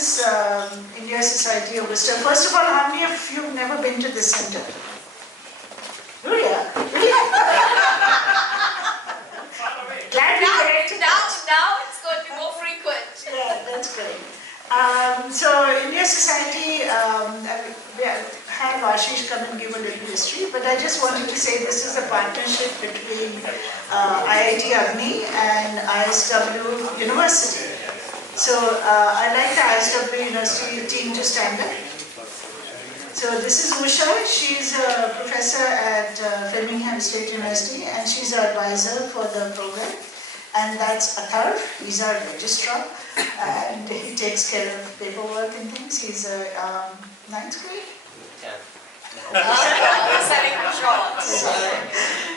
this India Society of Worcester. First of all, how many of you have never been to this center? Oh yeah. Glad you corrected us. Now it's going to be more frequent. Yeah, that's great. So India Society, we have Ashish come and give a little history, but I just wanted to say this is a partnership between IIT Agni and ISW University. So I'd like the ISW University team to stand up. So this is Usha. She's a professor at Birmingham State University and she's our advisor for the program. And that's Athar. He's our registrar and he takes care of paperwork and things. He's a 9th grade?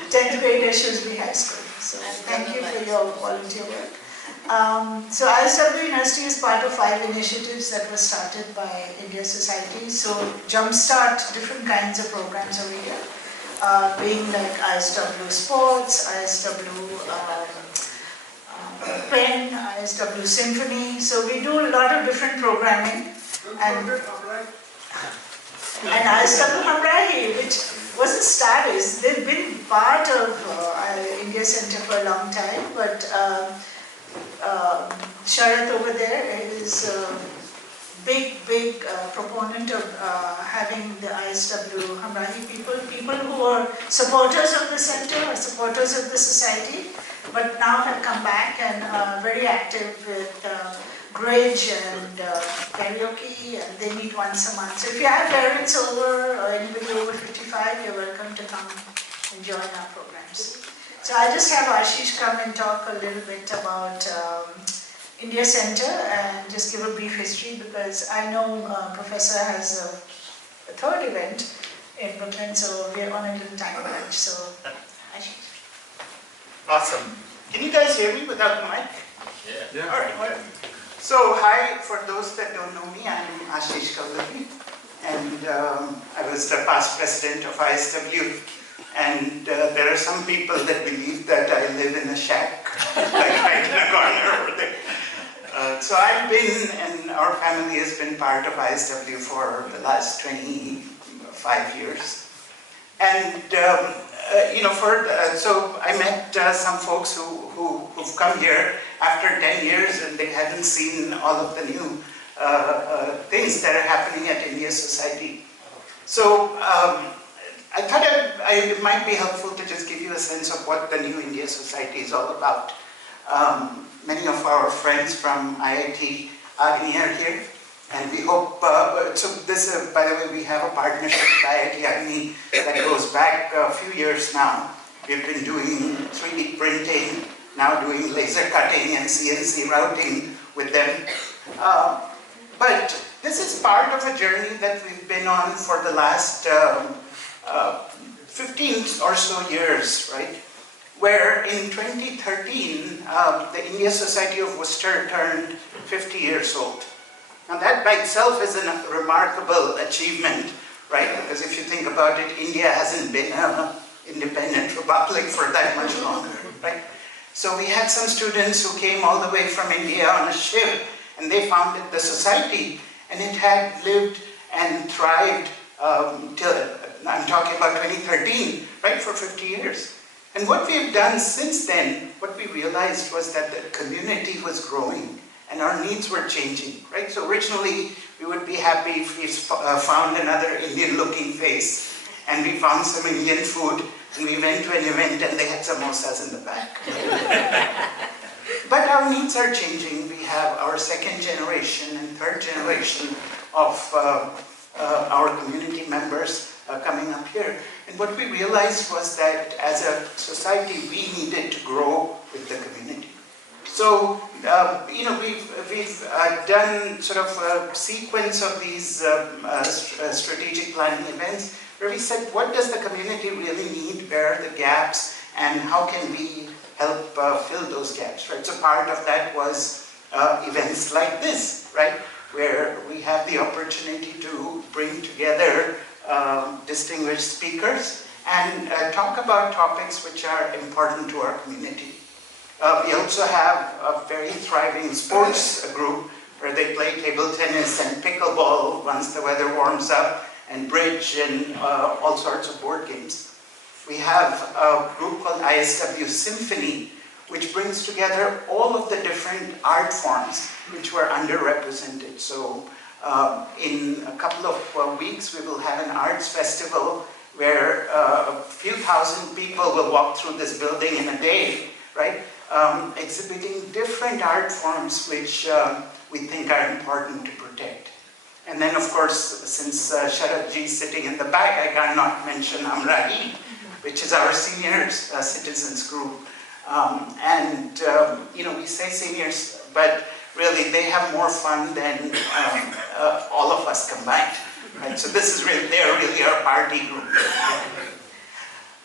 10th grade at Shrewsbury High School. So thank you for your volunteer work. So ISW University is part of 5 initiatives that were started by India Society. So jumpstart different kinds of programs over here, being like ISW Sports, ISW Pen, ISW Symphony. So we do a lot of different programming. And ISW Hamrahi, which wasn't started, they've been part of India Center for a long time, but Sharath over there is a big proponent of having the ISW Hamrahi people who are supporters of the center or supporters of the society, but now have come back and are very active with bridge and karaoke, and they meet once a month. So if you have parents over or anybody over 55, you're welcome to come and join our programs. So I'll just have Ashish come and talk a little bit about India Center and just give a brief history, because I know Professor has a 3rd event in Brooklyn, so we're on a little time crunch. So Ashish. Awesome. Can you guys hear me without the mic? Yeah. All right, whatever. So hi, for those that don't know me, I'm Ashish Kaulagi, and I was the past president of ISW. And there are some people that believe that I live in a shack, like right in a corner over there. So I've been, and our family has been part of ISW for the last 25 years. And so I met some folks who've come here after 10 years and they hadn't seen all of the new things that are happening at India Society. So I thought it might be helpful to just give you a sense of what the new India Society is all about. Many of our friends from IIT Agni are here, and we hope, so this, by the way, we have a partnership with IIT Agni that goes back a few years now. We've been doing 3D printing, now doing laser cutting and CNC routing with them. But this is part of a journey that we've been on for the last 15 or so years, right? Where in 2013, the India Society of Worcester turned 50 years old. Now that by itself is a remarkable achievement, right? Because if you think about it, India hasn't been an independent republic for that much longer, right? So we had some students who came all the way from India on a ship, and they founded the society, and it had lived and thrived till, I'm talking about 2013, right, for 50 years. And what we've done since then, what we realized was that the community was growing and our needs were changing, right? So originally, we would be happy if we found another Indian-looking face and we found some Indian food and we went to an event and they had samosas in the back. But our needs are changing. We have our 2nd generation and 3rd generation of our community members coming up here. And what we realized was that as a society, we needed to grow with the community. So, we've done sort of a sequence of these strategic planning events where we said, what does the community really need? Where are the gaps? And how can we help fill those gaps, right? So part of that was events like this, right? Where we have the opportunity to bring together distinguished speakers and talk about topics which are important to our community. We also have a very thriving sports group, where they play table tennis and pickleball once the weather warms up, and bridge and all sorts of board games. We have a group called ISW Symphony, which brings together all of the different art forms which were underrepresented. So in a couple of weeks, we will have an arts festival where a few thousand people will walk through this building in a day, right? Exhibiting different art forms which we think are important to protect. And then, of course, since Sharad Ji is sitting in the back, I cannot mention Hamrahi, which is our senior citizens group. You know, we say seniors, but really they have more fun than all of us combined. Right? So this is really, they're really our party group.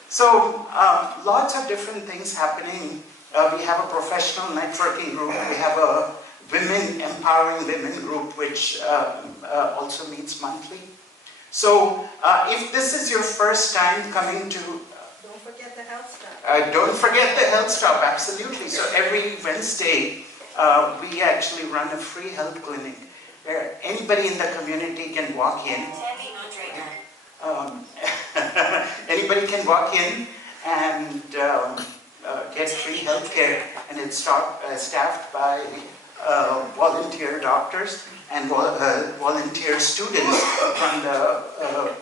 So lots of different things happening. We have a professional networking group. We have a empowering women group, which also meets monthly. So if this is your first time coming to... Don't forget the health stop. Don't forget the health stop, absolutely. So every Wednesday, we actually run a free health clinic where anybody in the community can walk in. Anybody can walk in and get free health care, and it's staffed by volunteer doctors and volunteer students from the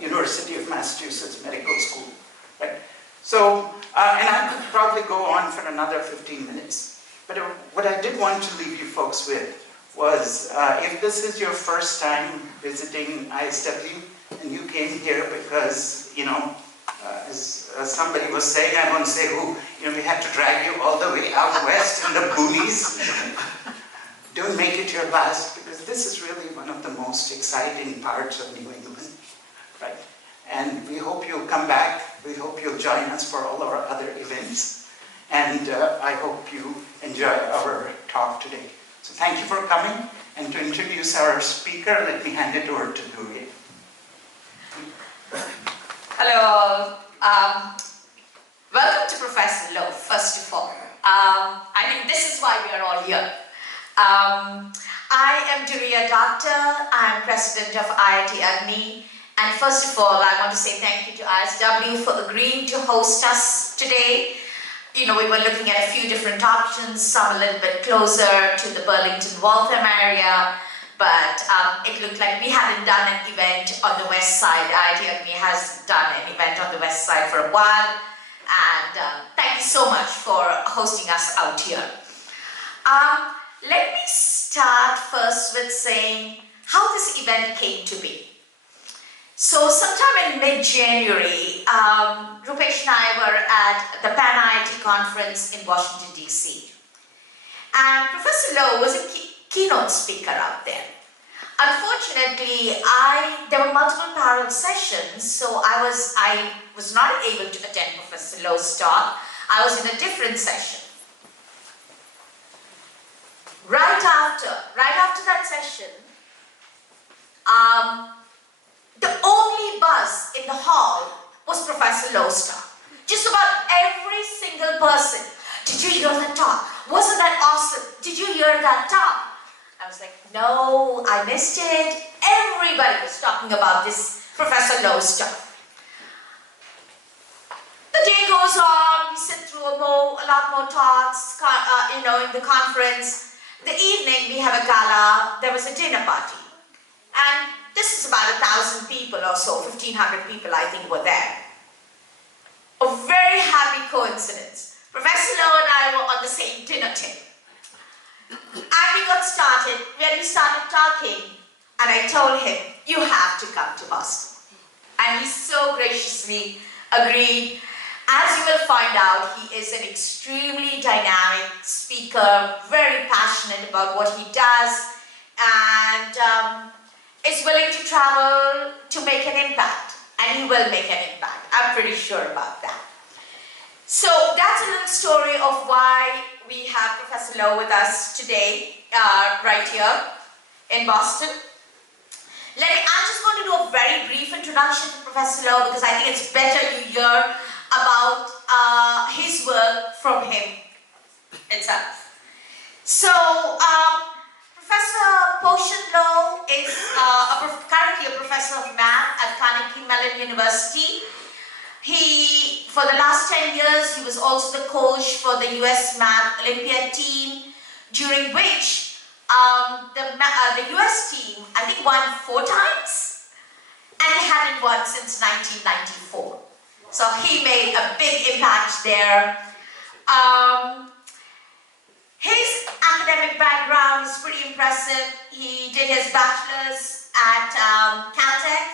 University of Massachusetts Medical School. Right? So, and I could probably go on for another 15 minutes. But what I did want to leave you folks with was, if this is your first time visiting ISW, and you came here because, you know, as somebody was saying, I won't say who, you know, we had to drag you all the way out west in the boonies. Don't make it your last, because this is really one of the most exciting parts of New England, right? And we hope you'll come back. We hope you'll join us for all our other events. And I hope you enjoy our talk today. So thank you for coming. And to introduce our speaker, let me hand it over to Durga. Hello all. Welcome to Professor Lowe, first of all. I think this is why we are all here. I am Duriya Doctor. I am president of IIT Agni. And first of all, I want to say thank you to ISW for agreeing to host us today. You know, we were looking at a few different options, some a little bit closer to the Burlington-Waltham area, but it looked like we hadn't done an event on the west side. IIT Agni has done an event on the west side for a while, and thank you so much for hosting us out here. Let me start first with saying how this event came to be. So sometime in mid-January, Rupesh and I were at the Pan-IIT conference in Washington, D.C. And Professor Lowe was a keynote speaker out there. Unfortunately, there were multiple parallel sessions, so I was not able to attend Professor Lowe's talk. I was in a different session. Right after that session, the only buzz in the hall was Professor Lowe's talk. Just about every single person. Did you hear that talk? Wasn't that awesome? Did you hear that talk? I was like, no, I missed it. Everybody was talking about this Professor Lowe's talk. The day goes on, we sit through a lot more talks, in the conference. The evening we have a gala, there was a dinner party. And this is about 1,000 people or so, 1,500 people I think were there. A very happy coincidence. Professor Lowe and I were on the same dinner table. And we got started, when we started talking, and I told him, you have to come to Boston. And he so graciously agreed. As you will find out, he is an extremely dynamic speaker, very passionate about what he does, and is willing to travel to make an impact, and he will make an impact. I'm pretty sure about that. So that's a little story of why we have Professor Lowe with us today, right here in Boston. I'm just going to do a very brief introduction to Professor Lowe because I think it's better you hear about his work from him itself. So, Professor Poshan Low is currently a professor of math at Carnegie Mellon University. For the last 10 years, he was also the coach for the US Math Olympiad team, during which the US team, I think, won 4 times, and they hadn't won since 1994. So he made a big impact there. His academic background is pretty impressive. He did his bachelor's at Caltech,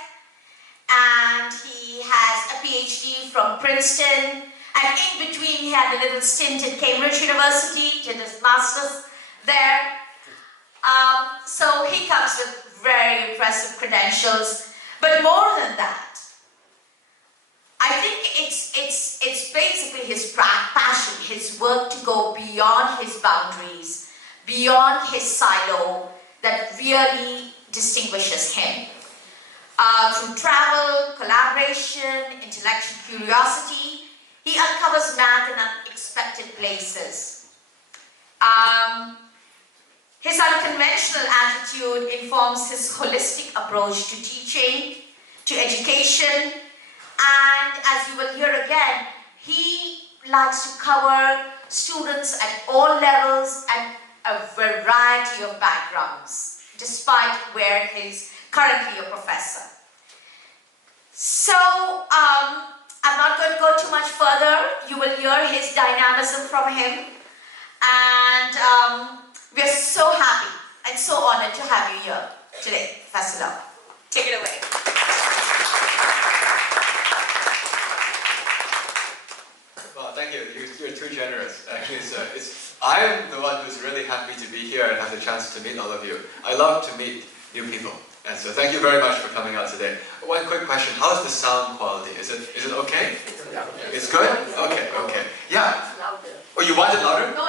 and he has a PhD from Princeton, and in between he had a little stint at Cambridge University, did his master's there. So he comes with very impressive credentials, but more than that, I think it's basically his passion, his work to go beyond his boundaries, beyond his silo, that really distinguishes him. Through travel, collaboration, intellectual curiosity, he uncovers math in unexpected places. His unconventional attitude informs his holistic approach to teaching, to education, and as you will hear again, he likes to cover students at all levels and a variety of backgrounds, despite where he's currently a professor. So, I'm not going to go too much further. You will hear his dynamism from him, and we are so happy and so honored to have you here today, Professor Low. Take it away. Well, thank you. You're too generous. Actually, I'm the one who's really happy to be here and have the chance to meet all of you. I love to meet new people, and so thank you very much for coming out today. One quick question: how's the sound quality? Is it okay? It's good. Okay. Yeah. Oh, you want it louder? No,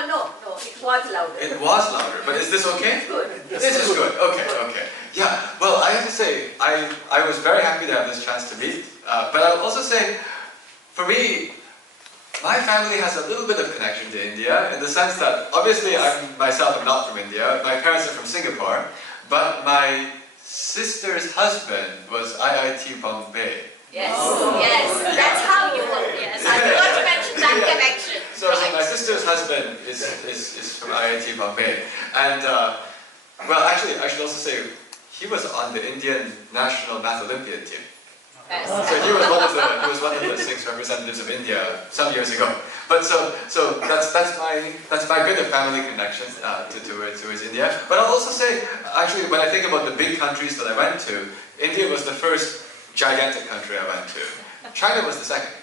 it was louder. It was louder, but is this okay? Good. This is good. Okay. Yeah. Well, I have to say, I was very happy to have this chance to meet. But I'll also say, for me, my family has a little bit of connection to India, in the sense that, obviously, I myself am not from India. My parents are from Singapore, but my sister's husband was IIT Bombay. Yes, that's how you work. Yes, I forgot to mention that connection. So my sister's husband is from IIT Bombay, and well, actually, I should also say he was on the Indian National Math Olympiad team. Yes. So he was one of the 6 representatives of India some years ago. But so that's my bit of family connection towards India. But I'll also say, actually, when I think about the big countries that I went to, India was the first gigantic country I went to. China was the second.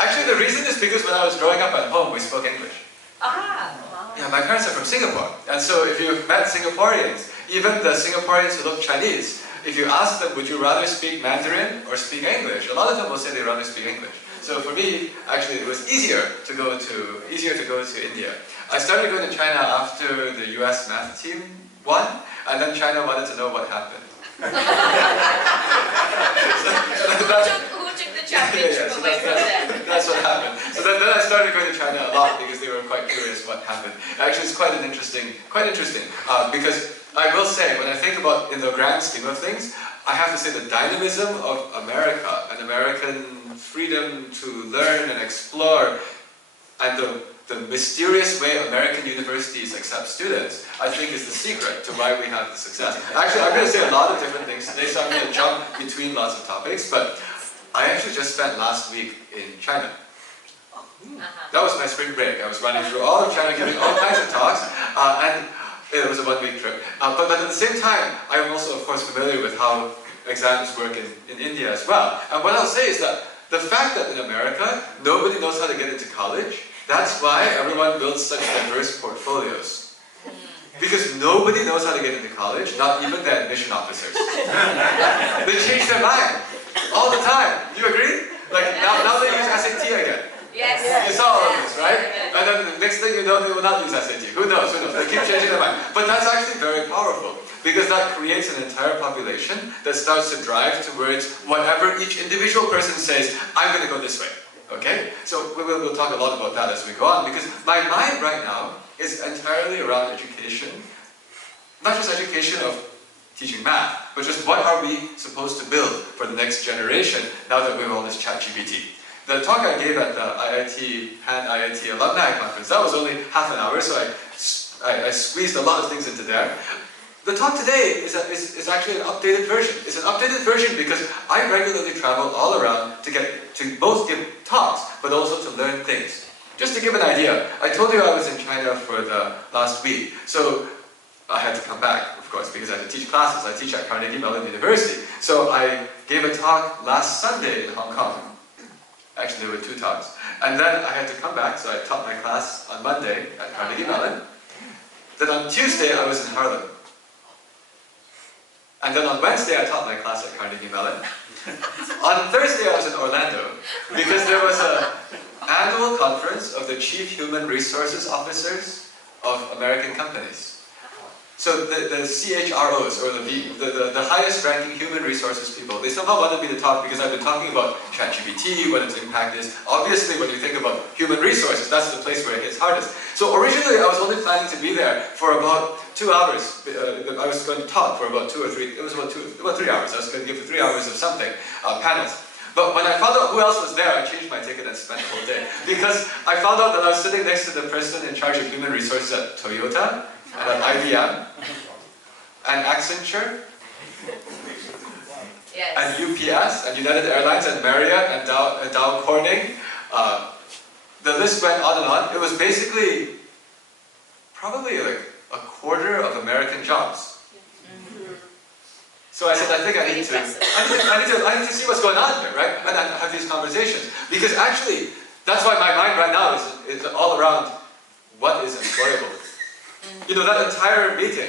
Actually, the reason is because when I was growing up at home, we spoke English. Yeah, my parents are from Singapore, and so if you've met Singaporeans, even the Singaporeans who look Chinese, if you ask them, would you rather speak Mandarin or speak English? A lot of them will say they'd rather speak English. So for me, actually, it was easier to go to India. I started going to China after the US math team won, and then China wanted to know what happened. Who took the championship away from them? That's what happened. So then I started going to China a lot because they were quite curious what happened. Actually, it's quite interesting, because I will say, when I think about in the grand scheme of things, I have to say the dynamism of America and American freedom to learn and explore, and the mysterious way American universities accept students, I think is the secret to why we have the success. Actually, I'm going to say a lot of different things today, so I'm going to jump between lots of topics, but I actually just spent last week in China. That was my spring break. I was running through all of China, giving all kinds of talks, and it was a one-week trip. But at the same time, I am also, of course, familiar with how exams work in India as well. And what I'll say is that the fact that in America, nobody knows how to get into college, that's why everyone builds such diverse portfolios. Because nobody knows how to get into college, not even the admission officers. They change their mind all the time. Do you agree? Like now they use SAT again. Yes. You saw all of this, right? And then the next thing you know, they will not use SAT. Who knows? They keep changing their mind. But that's actually very powerful, because that creates an entire population that starts to drive towards whatever each individual person says, I'm going to go this way. Okay? So we'll talk a lot about that as we go on, because my mind right now is entirely around education. Not just education of teaching math, but just what are we supposed to build for the next generation now that we have all this ChatGPT. The talk I gave at the IIT and IIT Alumni Conference, that was only half an hour, so I squeezed a lot of things into there. The talk today is actually an updated version. It's an updated version because I regularly travel all around to both give talks, but also to learn things. Just to give an idea, I told you I was in China for the last week, so I had to come back, of course, because I had to teach classes. I teach at Carnegie Mellon University. So I gave a talk last Sunday in Hong Kong. Actually, there were 2 talks. And then I had to come back, so I taught my class on Monday at Carnegie Mellon. Then on Tuesday, I was in Harlem. And then on Wednesday, I taught my class at Carnegie Mellon. On Thursday, I was in Orlando, because there was an annual conference of the Chief Human Resources Officers of American companies. So the CHROs, or the highest ranking human resources people, they somehow wanted me to talk because I've been talking about ChatGPT, what its impact is. Obviously, when you think about human resources, that's the place where it hits hardest. So originally, I was only planning to be there for about 2 hours. I was going to talk for about 2 or 3, it was about 3 hours. I was going to give 3 hours of something, panels. But when I found out who else was there, I changed my ticket and spent the whole day. Because I found out that I was sitting next to the person in charge of human resources at Toyota, and at IBM, and Accenture, Yes. and UPS, and United Airlines, and Marriott, and Dow Corning. The list went on and on. It was basically probably like a quarter of American jobs. So I said, I think I need to see what's going on here, right? And I have these conversations. Because actually, that's why my mind right now is all around what is employable. You know, that entire meeting,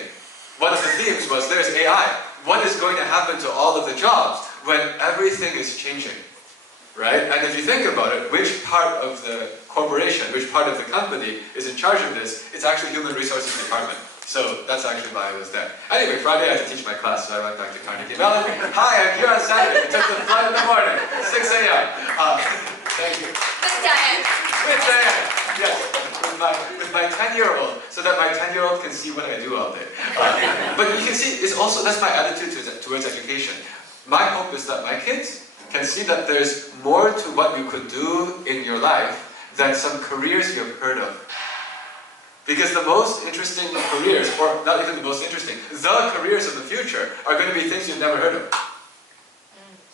one of the themes was there's AI. What is going to happen to all of the jobs when everything is changing, right? And if you think about it, which part of the corporation, which part of the company is in charge of this? It's actually human resources department. So that's actually why I was there. Anyway, Friday I had to teach my class, so I went back to Carnegie Mellon. Hi, I'm here on Saturday. I took the flight in the morning, 6 a.m. Thank you. With Diane. With Diane, yes, with my 10-year-old, so that my 10-year-old can see what I do all day. But you can see, that's my attitude towards education. My hope is that my kids can see that there's more to what you could do in your life than some careers you've heard of. Because the most interesting careers, or not even the most interesting, the careers of the future are going to be things you've never heard of.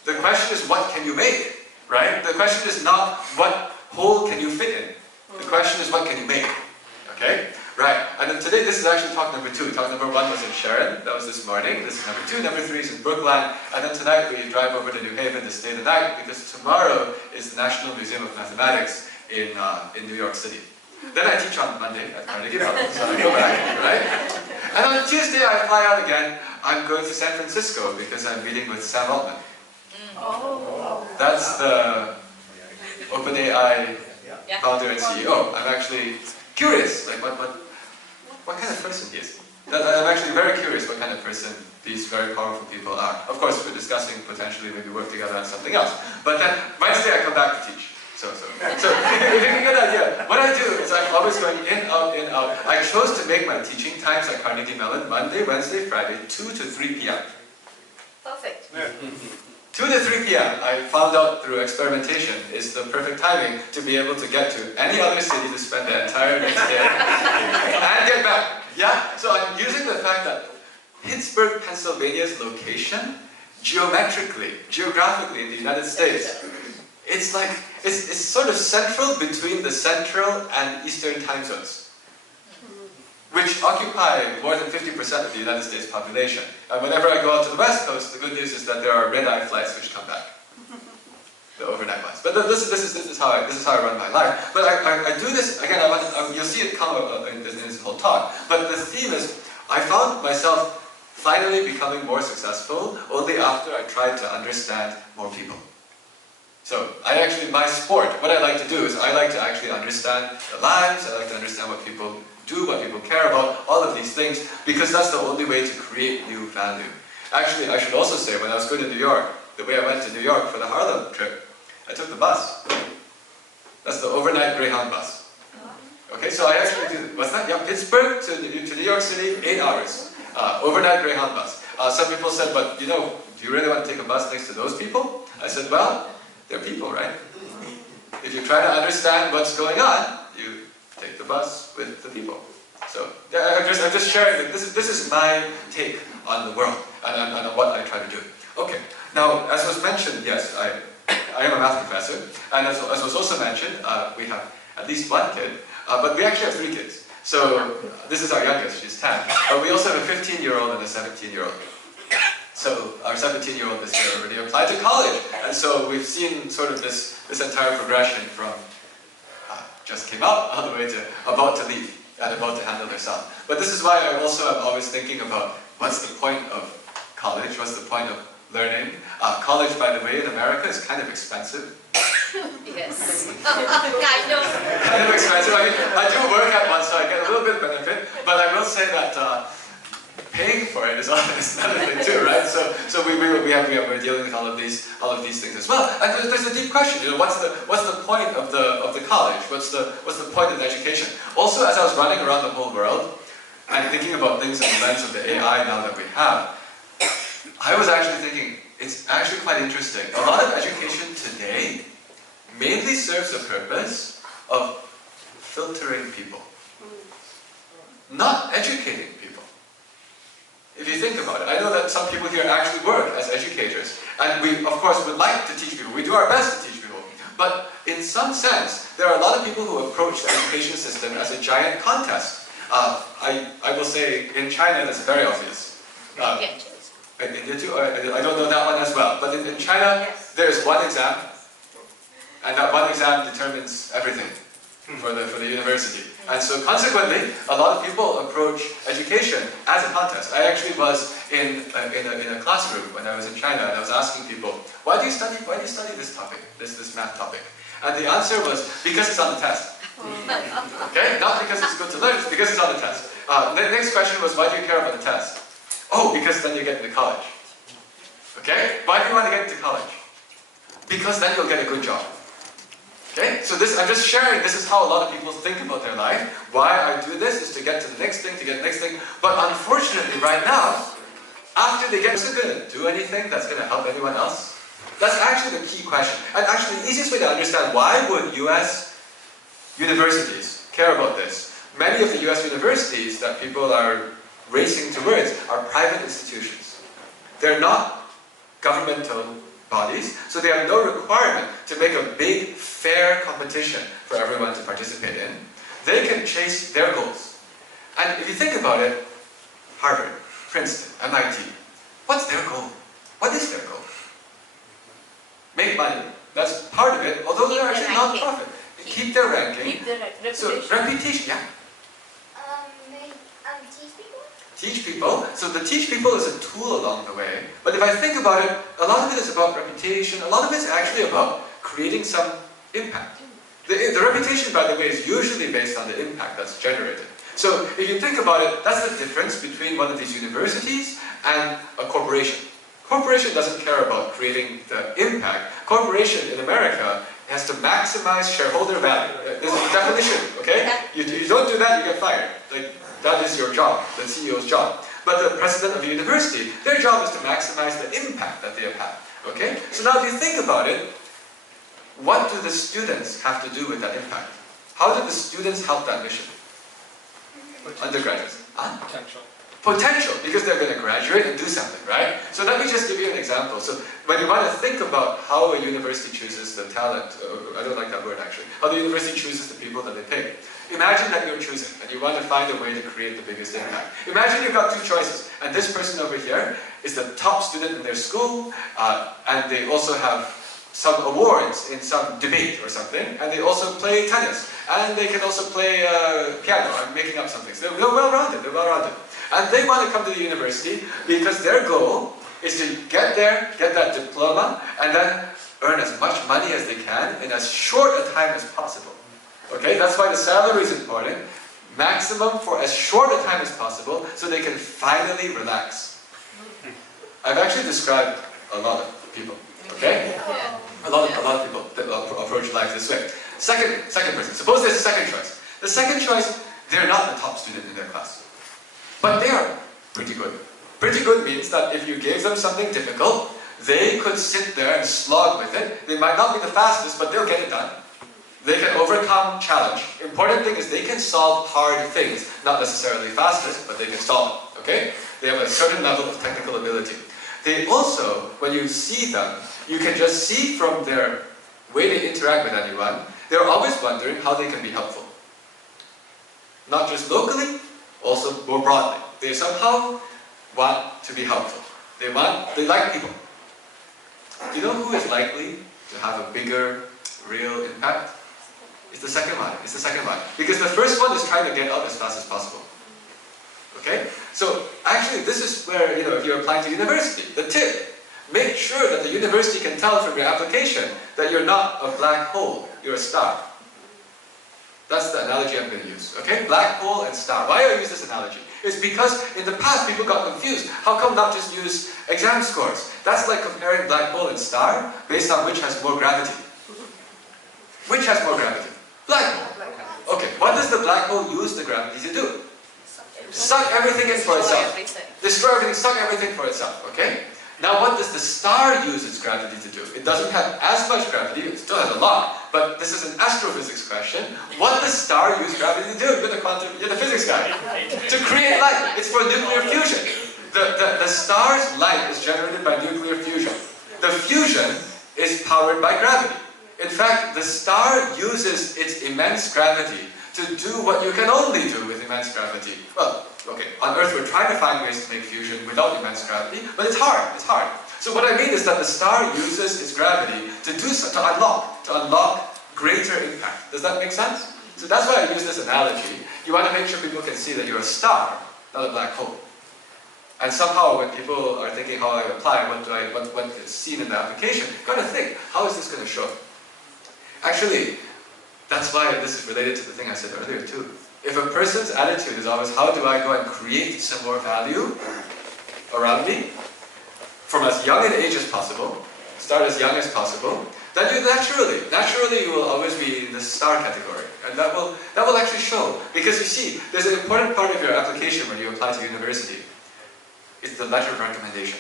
The question is, what can you make, right? The question is not what hole can you fit in. The question is, what can you make, okay? Right, and then today, this is actually talk number 2. Talk number 1 was in Sharon, that was this morning. This is number 2. Number 3 is in Brookline. And then tonight we drive over to New Haven to stay the night because tomorrow is the National Museum of Mathematics in New York City. Then I teach on Monday at Carnegie Mellon, so I go back, right? And on Tuesday I fly out again. I'm going to San Francisco because I'm meeting with Sam Altman. That's the OpenAI founder and CEO. I'm actually curious, like what kind of person he is. I'm actually very curious what kind of person these very powerful people are. Of course, we're discussing potentially maybe work together on something else. But then Wednesday I come back to teach. So if you can get an idea, what I do is I'm always going in, out, in, out. I chose to make my teaching times at Carnegie Mellon Monday, Wednesday, Friday, 2 to 3 p.m. Perfect. 2 to 3 p.m. I found out through experimentation is the perfect timing to be able to get to any other city to spend the entire next day and get back. Yeah, so I'm using the fact that Pittsburgh, Pennsylvania's location, geographically in the United States, it's like, it's sort of central between the central and eastern time zones, which occupy more than 50% of the United States population. And whenever I go out to the West Coast, the good news is that there are red-eye flights which come back, the overnight ones. But this is how I run my life. But I do this again. You'll see it come up in this whole talk. But the theme is, I found myself finally becoming more successful only after I tried to understand more people. So my sport, what I like to do is I like to actually understand their lives. I like to understand what people do, what people care about, all of these things, because that's the only way to create new value. Actually, I should also say, when I was going to New York, the way I went to New York for the Harlem trip, I took the bus. That's the overnight Greyhound bus. Okay, so I actually do, what's that? Yeah, Pittsburgh to New York City, 8 hours. Overnight Greyhound bus. Some people said, but you know, do you really want to take a bus next to those people? I said, well, they're people, right? If you try to understand what's going on, you take the bus with the people. So yeah, I'm just sharing that this is my take on the world and on what I try to do. Okay, now as was mentioned, yes, I am a math professor, and as was also mentioned, we have at least one kid, but we actually have 3 kids. So this is our youngest, she's 10, but we also have a 15-year-old and a 17-year-old. So our 17-year-old this year already applied to college, and so we've seen sort of this entire progression from just came out all the way to about to leave and about to handle their son. But this is why I also am always thinking about what's the point of college, what's the point of learning. College, by the way, in America is kind of expensive. Yes. I know. Kind of expensive. I mean, I do work at one, so I get a little bit of benefit, but I will say that paying for it is another thing too, right? So we're dealing with all of these things as well. And there's a deep question. You know, what's the point of the college? What's the point of the education? Also, as I was running around the whole world and thinking about things in the lens of the AI now that we have, I was actually thinking it's actually quite interesting. A lot of education today mainly serves the purpose of filtering people, not educating people. If you think about it, I know that some people here actually work as educators, and we, of course, would like to teach people. We do our best to teach people. But in some sense, there are a lot of people who approach the education system as a giant contest. I will say, in China, that's very obvious. In India too, I don't know that one as well. But in China, there's one exam, and that one exam determines everything for the university. And so consequently, a lot of people approach education as a contest. I actually was in a classroom when I was in China, and I was asking people, why do you study this topic, this math topic? And the answer was, because it's on the test. Okay? Not because it's good to learn, it's because it's on the test. The next question was, why do you care about the test? Oh, because then you get into college. Okay? Why do you want to get into college? Because then you'll get a good job. Okay? So I'm just sharing, this is how a lot of people think about their life. Why I do this is to get to the next thing, But unfortunately, right now, after they get, is it going to do anything that's going to help anyone else? That's actually the key question. And actually, the easiest way to understand why would US universities care about this? Many of the US universities that people are racing towards are private institutions. They're not governmental bodies, so they have no requirement to make a big, fair competition for everyone to participate in. They can chase their goals. And if you think about it, Harvard, Princeton, MIT, what's their goal? What is their goal? Make money. That's part of it, although they're actually non-profit. Keep their ranking. Keep the reputation. So, reputation, yeah. Teach people. So the teach people is a tool along the way. But if I think about it, a lot of it is about reputation. A lot of it is actually about creating some impact. The reputation, by the way, is usually based on the impact that's generated. So if you think about it, that's the difference between one of these universities and a corporation. Corporation doesn't care about creating the impact. Corporation in America has to maximize shareholder value. There's a definition, okay? You don't do that, you get fired. Like, that is your job, the CEO's job. But the president of the university, their job is to maximize the impact that they have had. Okay? So now if you think about it, what do the students have to do with that impact? How do the students help that mission? Undergraduates. Huh? Potential, because they're going to graduate and do something, right? So let me just give you an example. So when you want to think about how a university chooses the talent, I don't like that word actually, how the university chooses the people that they pick. Imagine that you're choosing and you want to find a way to create the biggest impact. Imagine you've got 2 choices, and this person over here is the top student in their school, and they also have some awards in some debate or something, and they also play tennis, and they can also play piano. I'm making up something. So they're well-rounded, And they want to come to the university because their goal is to get there, get that diploma, and then earn as much money as they can in as short a time as possible. Okay, that's why the salary is important. Maximum for as short a time as possible so they can finally relax. I've actually described a lot of people, okay? A lot of people that approach life this way. second person. Suppose there's a second choice. The second choice, they're not the top student in their class. But they are pretty good. Pretty good means that if you gave them something difficult, they could sit there and slog with it. They might not be the fastest, but they'll get it done. They can overcome challenge. Important thing is they can solve hard things. Not necessarily fastest, but they can solve it, okay? They have a certain level of technical ability. They also, when you see them, you can just see from their way they interact with anyone, they're always wondering how they can be helpful. Not just locally, also more broadly. They somehow want to be helpful. They like people. Do you know who is likely to have a bigger, real impact? It's the second one. It's the second one. Because the first one is trying to get out as fast as possible. Okay? So actually this is where, if you're applying to university, the tip, make sure that the university can tell from your application that you're not a black hole, you're a star. That's the analogy I'm going to use. Okay? Black hole and star. Why do I use this analogy? It's because in the past people got confused. How come not just use exam scores? That's like comparing black hole and star based on which has more gravity. Which has more gravity? Black hole. Okay, what does the black hole use the gravity to do? Suck everything in for itself. Destroy everything, suck everything for itself, okay? Now what does the star use its gravity to do? It doesn't have as much gravity, it still has a lot, but this is an astrophysics question. What does star use gravity to do? You're the physics guy. To create light. It's for nuclear fusion. The star's light is generated by nuclear fusion. The fusion is powered by gravity. In fact, the star uses its immense gravity to do what you can only do with immense gravity. Well, okay, on Earth we're trying to find ways to make fusion without immense gravity, but it's hard, it's hard. So what I mean is that the star uses its gravity to unlock greater impact. Does that make sense? So that's why I use this analogy. You want to make sure people can see that you're a star, not a black hole. And somehow when people are thinking how I apply, what is seen in the application, you've got to think, how is this going to show? Actually, that's why this is related to the thing I said earlier too. If a person's attitude is always, how do I go and create some more value around me, from as young an age as possible, start as young as possible, then you naturally you will always be in the star category. And that will actually show. Because you see, there's an important part of your application when you apply to university. It's the letter of recommendation.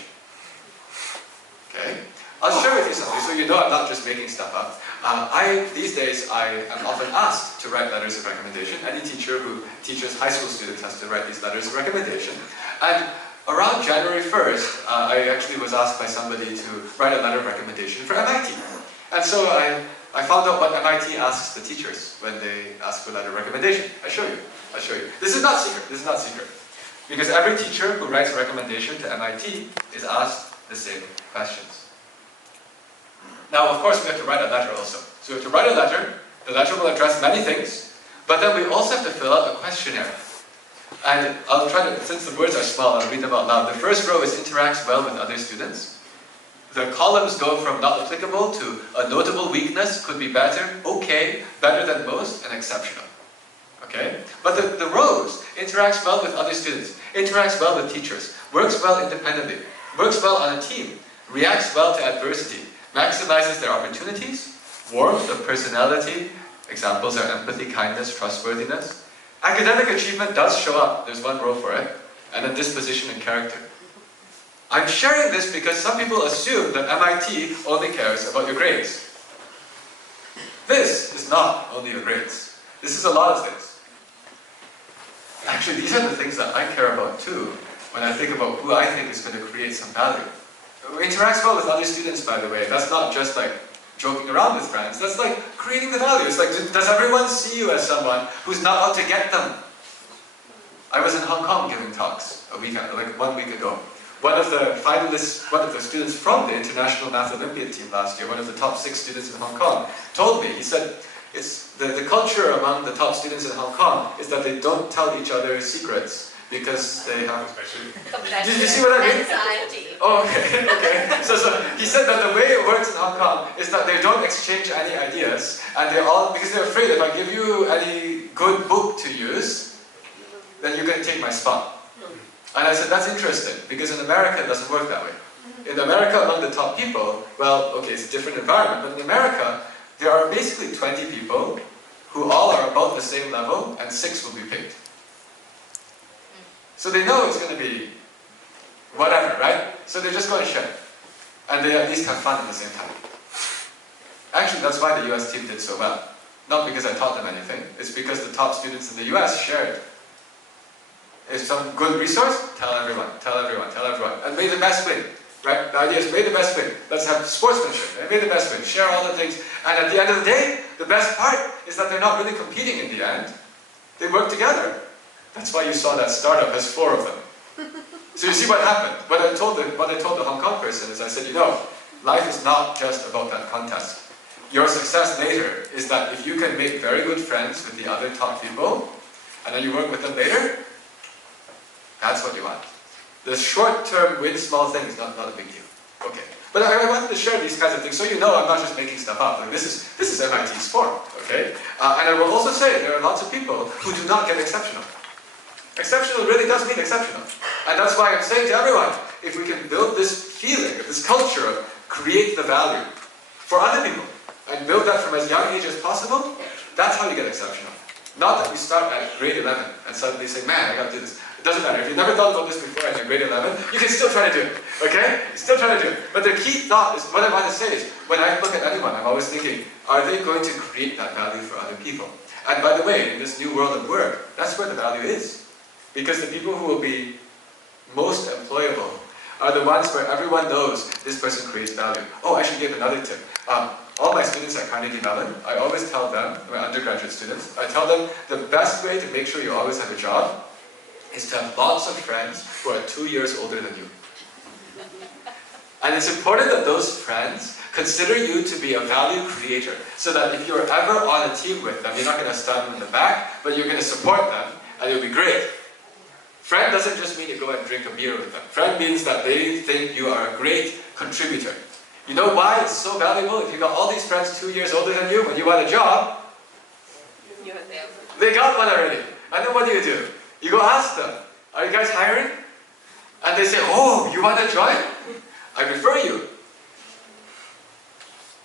Okay? I'll share with you something so you know I'm not just making stuff up. These days I am often asked to write letters of recommendation. Any teacher who teaches high school students has to write these letters of recommendation. And around January 1st, I actually was asked by somebody to write a letter of recommendation for MIT. And so I found out what MIT asks the teachers when they ask for letter of recommendation. I'll show you. This is not secret. This is not secret. Because every teacher who writes a recommendation to MIT is asked the same questions. Now, of course, we have to write a letter also. So we have to write a letter. The letter will address many things. But then we also have to fill out a questionnaire. And I'll try to, since the words are small, I'll read them out loud. The first row is interacts well with other students. The columns go from not applicable to a notable weakness, could be better, okay, better than most, and exceptional. Okay? But the rows, interacts well with other students, interacts well with teachers, works well independently, works well on a team, reacts well to adversity, maximizes their opportunities, warmth of personality, examples are empathy, kindness, trustworthiness. Academic achievement does show up, there's one row for it, and then disposition and character. I'm sharing this because some people assume that MIT only cares about your grades. This is not only your grades. This is a lot of things. Actually, these are the things that I care about too, when I think about who I think is going to create some value. Interacts well with other students, by the way. That's not just like joking around with friends. That's like creating the value. It's like, does everyone see you as someone who's not out to get them? I was in Hong Kong giving talks like 1 week ago. One of the finalists, one of the students from the International Math Olympiad team last year, one of the top 6 students in Hong Kong, told me, he said, it's the culture among the top students in Hong Kong is that they don't tell each other secrets because they have... Did you see what I mean? Anxiety. Oh, okay, okay. So he said that the way it works in Hong Kong is that they don't exchange any ideas, and they all, because they're afraid if I give you any good book to use, then you're going to take my spot. And I said, that's interesting, because in America it doesn't work that way. In America, among the top people, well, okay, it's a different environment, but in America, there are basically 20 people who all are about the same level, and 6 will be picked. So they know it's going to be whatever, right? So they're just going to share. And they at least have fun at the same time. Actually, that's why the US team did so well. Not because I taught them anything, it's because the top students in the US shared. If some good resource, tell everyone, tell everyone, tell everyone. And may the best win, right? The idea is may the best win. Let's have sportsmanship, and may the best win. Share all the things. And at the end of the day, the best part is that they're not really competing in the end. They work together. That's why you saw that startup has 4 of them. So you see what happened. What I told the Hong Kong person is I said, you know, life is not just about that contest. Your success later is that if you can make very good friends with the other top people, and then you work with them later, that's what you want. The short-term win small thing is not a big deal. Okay. But I wanted to share these kinds of things so you know I'm not just making stuff up. Like this is MIT's form, okay? And I will also say there are lots of people who do not get exceptional. Exceptional really does mean exceptional. And that's why I'm saying to everyone, if we can build this feeling, this culture of create the value for other people, and build that from as young age as possible, that's how you get exceptional. Not that we start at grade 11 and suddenly say, man, I gotta do this. It doesn't matter. If you've never thought about this before and you're grade 11, you can still try to do it, okay? Still try to do it. But the key thought is, what I want to say is, when I look at anyone, I'm always thinking, are they going to create that value for other people? And by the way, in this new world of work, that's where the value is. Because the people who will be most employable are the ones where everyone knows this person creates value. Oh, I should give another tip. All my students at Carnegie Mellon, I always tell them, my undergraduate students, I tell them the best way to make sure you always have a job is to have lots of friends who are 2 years older than you. And it's important that those friends consider you to be a value creator, so that if you're ever on a team with them, you're not going to stab them in the back, but you're going to support them, and it'll be great. Friend doesn't just mean you go and drink a beer with them. Friend means that they think you are a great contributor. You know why it's so valuable? If you got all these friends 2 years older than you, when you want a job, they got one already. And then what do? You go ask them, are you guys hiring? And they say, oh, you want to join? I refer you.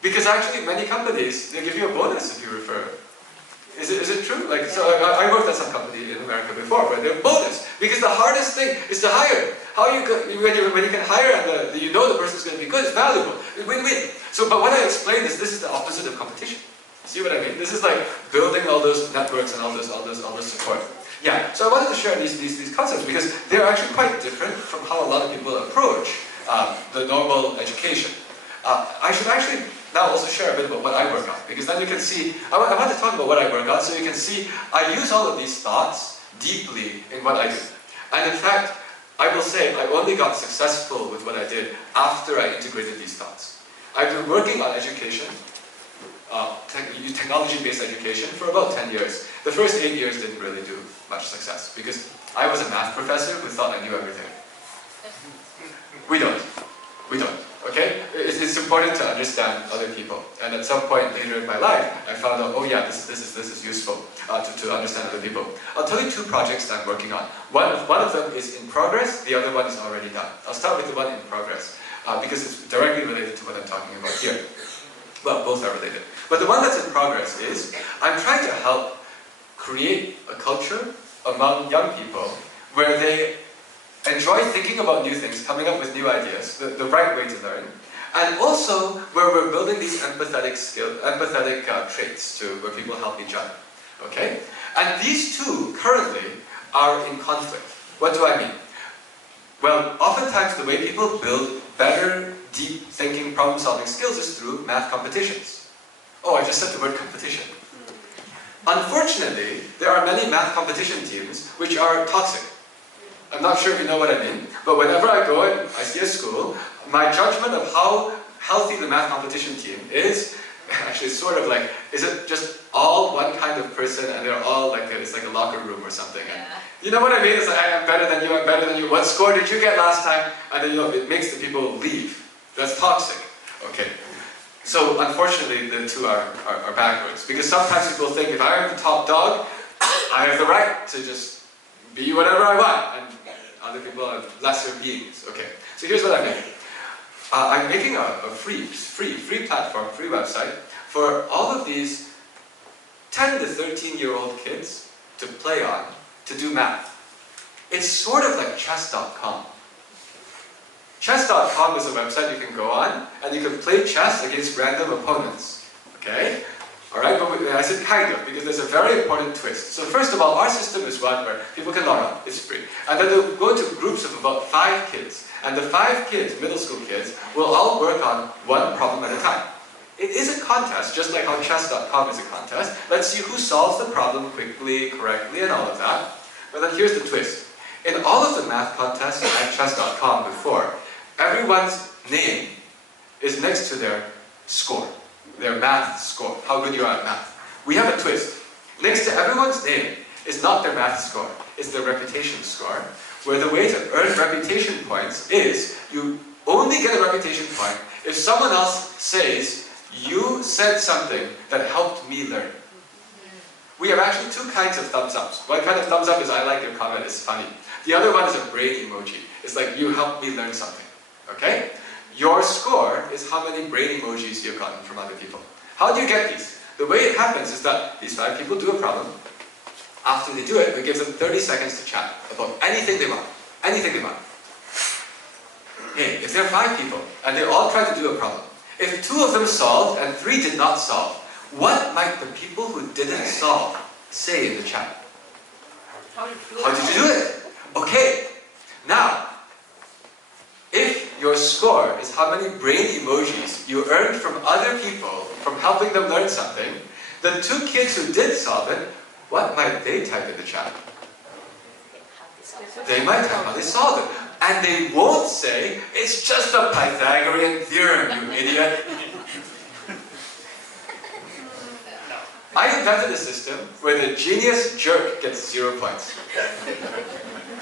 Because actually many companies, they give you a bonus if you refer. Is it true? Like, so I worked at some company in America before, but they're bonus. Because the hardest thing is to hire. How you when you can hire and you know the person's going to be good, it's valuable. Win-win. So, but what I explained is this is the opposite of competition. See what I mean? This is like building all those networks and all this support. Yeah. So I wanted to share these concepts because they're actually quite different from how a lot of people approach the normal education. I should actually now also share a bit about what I work on, because then you can see, I want to talk about what I work on so you can see I use all of these thoughts deeply in what I do. And in fact, I will say I only got successful with what I did after I integrated these thoughts. I've been working on education, technology-based education, for about 10 years. The first 8 years didn't really do much success because I was a math professor who thought I knew everything. We don't. Okay? It's important to understand other people. And at some point later in my life, I found out, oh yeah, this is useful to understand other people. I'll tell you 2 projects that I'm working on. One of them is in progress, the other one is already done. I'll start with the one in progress, because it's directly related to what I'm talking about here. Well, both are related. But the one that's in progress is, I'm trying to help create a culture among young people where they enjoy thinking about new things, coming up with new ideas, the right way to learn, and also where we're building these empathetic traits where people help each other. Okay? And these 2 currently are in conflict. What do I mean? Well, oftentimes the way people build better, deep thinking, problem-solving skills is through math competitions. Oh, I just said the word competition. Unfortunately, there are many math competition teams which are toxic. I'm not sure if you know what I mean, but whenever I go and I see a school, my judgment of how healthy the math competition team is actually sort of like, is it just all one kind of person and they're all like, it's like a locker room or something. And you know what I mean? It's like, I'm better than you, I'm better than you. What score did you get last time? And then, it makes the people leave. That's toxic. Okay. So unfortunately, the 2 are backwards. Because sometimes people think, if I am the top dog, I have the right to just be whatever I want. And other people are lesser beings. Okay. So here's what I'm doing. I'm making a free platform, free website, for all of these 10 to 13-year-old kids to play on, to do math. It's sort of like chess.com. Chess.com is a website you can go on, and you can play chess against random opponents. Okay? Alright, but I said kind of, because there's a very important twist. So first of all, our system is one where people can log on, it's free. And then they'll go to groups of about 5 kids. And the 5 kids, middle school kids, will all work on one problem at a time. It is a contest, just like how chess.com is a contest. Let's see who solves the problem quickly, correctly, and all of that. But then here's the twist. In all of the math contests at chess.com before, everyone's name is next to their score, their math score, how good you are at math. We have a twist. Next to everyone's name is not their math score, it's their reputation score, where the way to earn reputation points is you only get a reputation point if someone else says, you said something that helped me learn. We have actually 2 kinds of thumbs ups. One kind of thumbs up is I like your comment, it's funny. The other one is a brain emoji. It's like you helped me learn something. Okay? Your score is how many brain emojis you've gotten from other people. How do you get these? The way it happens is that these 5 people do a problem. After they do it, we give them 30 seconds to chat about anything they want. Anything they want. Hey, if there are 5 people and they all try to do a problem, if 2 of them solved and 3 did not solve, what might the people who didn't solve say in the chat? How did you do it? Okay, now, if your score is how many brain emojis you earned from other people from helping them learn something, the 2 kids who did solve it, what might they type in the chat? They might type how they solved it. And they won't say, it's just a Pythagorean theorem, you idiot. I invented a system where the genius jerk gets 0 points.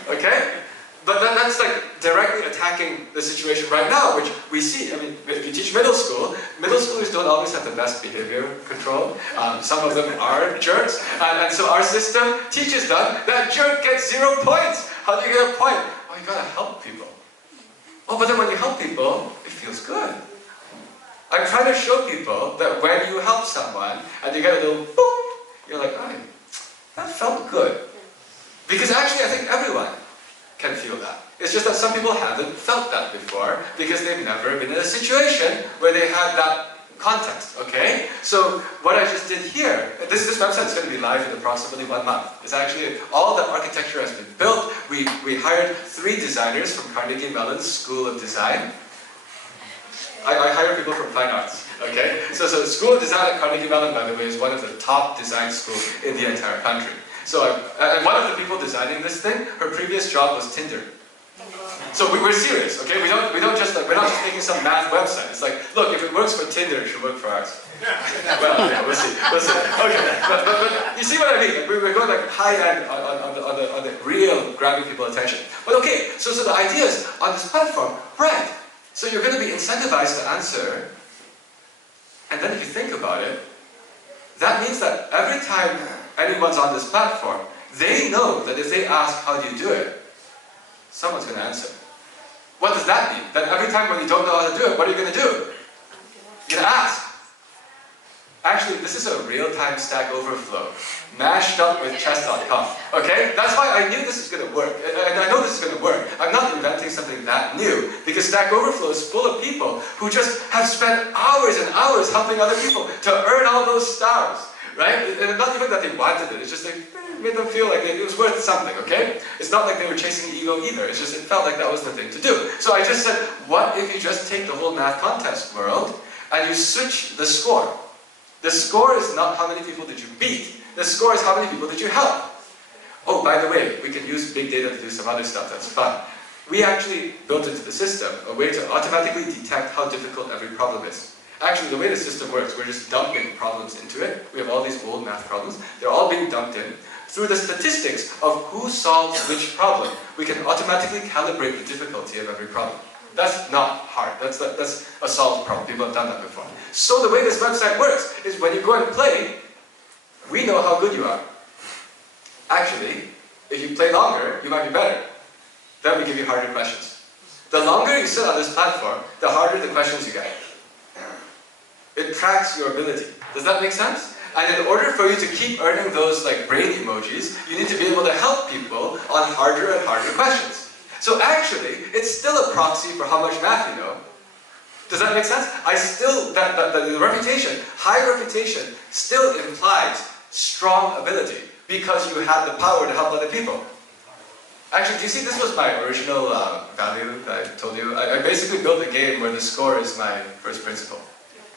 Okay? But then that's like directly attacking the situation right now, which we see. I mean, if you teach middle schoolers don't always have the best behavior control. Some of them are jerks. And so our system teaches them that jerk gets 0 points. How do you get a point? Oh, you gotta help people. Oh, but then when you help people, it feels good. I'm trying to show people that when you help someone and you get a little boop, you're like, oh, that felt good. Because actually, I think everyone can feel that. It's just that some people haven't felt that before because they've never been in a situation where they had that context, okay? So what I just did here, this website is going to be live in approximately 1 month. It's actually, all the architecture has been built. We hired 3 designers from Carnegie Mellon's School of Design. I hire people from fine arts, okay? So the School of Design at Carnegie Mellon, by the way, is one of the top design schools in the entire country. So, and one of the people designing this thing, her previous job was Tinder. So we're serious, okay? We're not just making some math website. It's like, look, if it works for Tinder, it should work for ours. Well, yeah, we'll see. Okay, but you see what I mean? Like, we're going like high end on the real grabbing people's attention. But okay, so the idea is on this platform, right? So you're going to be incentivized to answer, and then if you think about it, that means that every time anyone's on this platform, they know that if they ask, how do you do it? Someone's going to answer. What does that mean? That every time when you don't know how to do it, what are you going to do? You're going to ask. Actually, this is a real-time Stack Overflow, mashed up with chess.com. Okay? That's why I knew this was going to work. And I know this is going to work. I'm not inventing something that new, because Stack Overflow is full of people who just have spent hours and hours helping other people to earn all those stars. Right? And not even that they wanted it, it's just it made them feel like it was worth something, okay? It's not like they were chasing ego either, it's just it felt like that was the thing to do. So I just said, what if you just take the whole math contest world and you switch the score? The score is not how many people did you beat, the score is how many people did you help. Oh, by the way, we can use big data to do some other stuff that's fun. We actually built into the system a way to automatically detect how difficult every problem is. Actually, the way the system works, we're just dumping problems into it. We have all these old math problems. They're all being dumped in. Through the statistics of who solves which problem, we can automatically calibrate the difficulty of every problem. That's not hard. That's a solved problem. People have done that before. So the way this website works is when you go and play, we know how good you are. Actually, if you play longer, you might be better. Then we give you harder questions. The longer you sit on this platform, the harder the questions you get. it tracks your ability. Does that make sense? And in order for you to keep earning those like brain emojis, you need to be able to help people on harder and harder questions. So actually, it's still a proxy for how much math you know. Does that make sense? The reputation, high reputation, still implies strong ability because you have the power to help other people. Actually, do you see this was my original value that I told you? I basically built a game where the score is my first principle.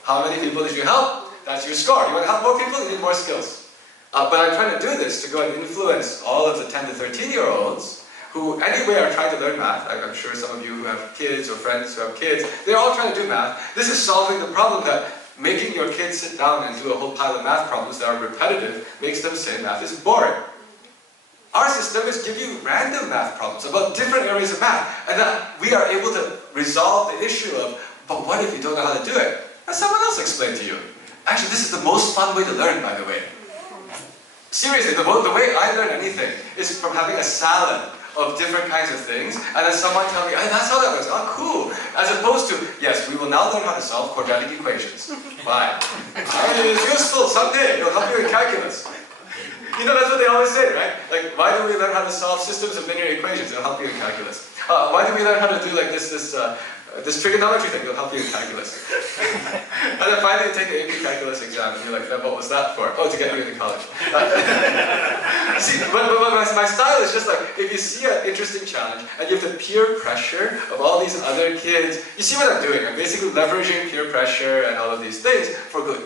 How many people did you help? That's your score. You want to help more people, you need more skills. But I'm trying to do this to go and influence all of the 10 to 13-year-olds who anyway are trying to learn math. I'm sure some of you who have kids or friends who have kids, they're all trying to do math. This is solving the problem that making your kids sit down and do a whole pile of math problems that are repetitive makes them say math is boring. Our system is give you random math problems about different areas of math, and that we are able to resolve the issue of, but what if you don't know how to do it? And someone else explain to you. Actually, this is the most fun way to learn, by the way. Seriously, the way I learn anything is from having a salad of different kinds of things, and then someone tell me, hey, that's how that works, oh cool. As opposed to, yes, we will now learn how to solve quadratic equations. Why? It's useful someday, it'll help you in calculus. You know, that's what they always say, right? Like, why do we learn how to solve systems of linear equations? It'll help you in calculus. Why do we learn how to do like this trigonometry thing? It'll help you in calculus. And then finally you take an AP calculus exam and you're like, what was that for? Oh, to get you into college. See, but my style is just like, if you see an interesting challenge and you have the peer pressure of all these other kids, you see what I'm doing? I'm basically leveraging peer pressure and all of these things for good.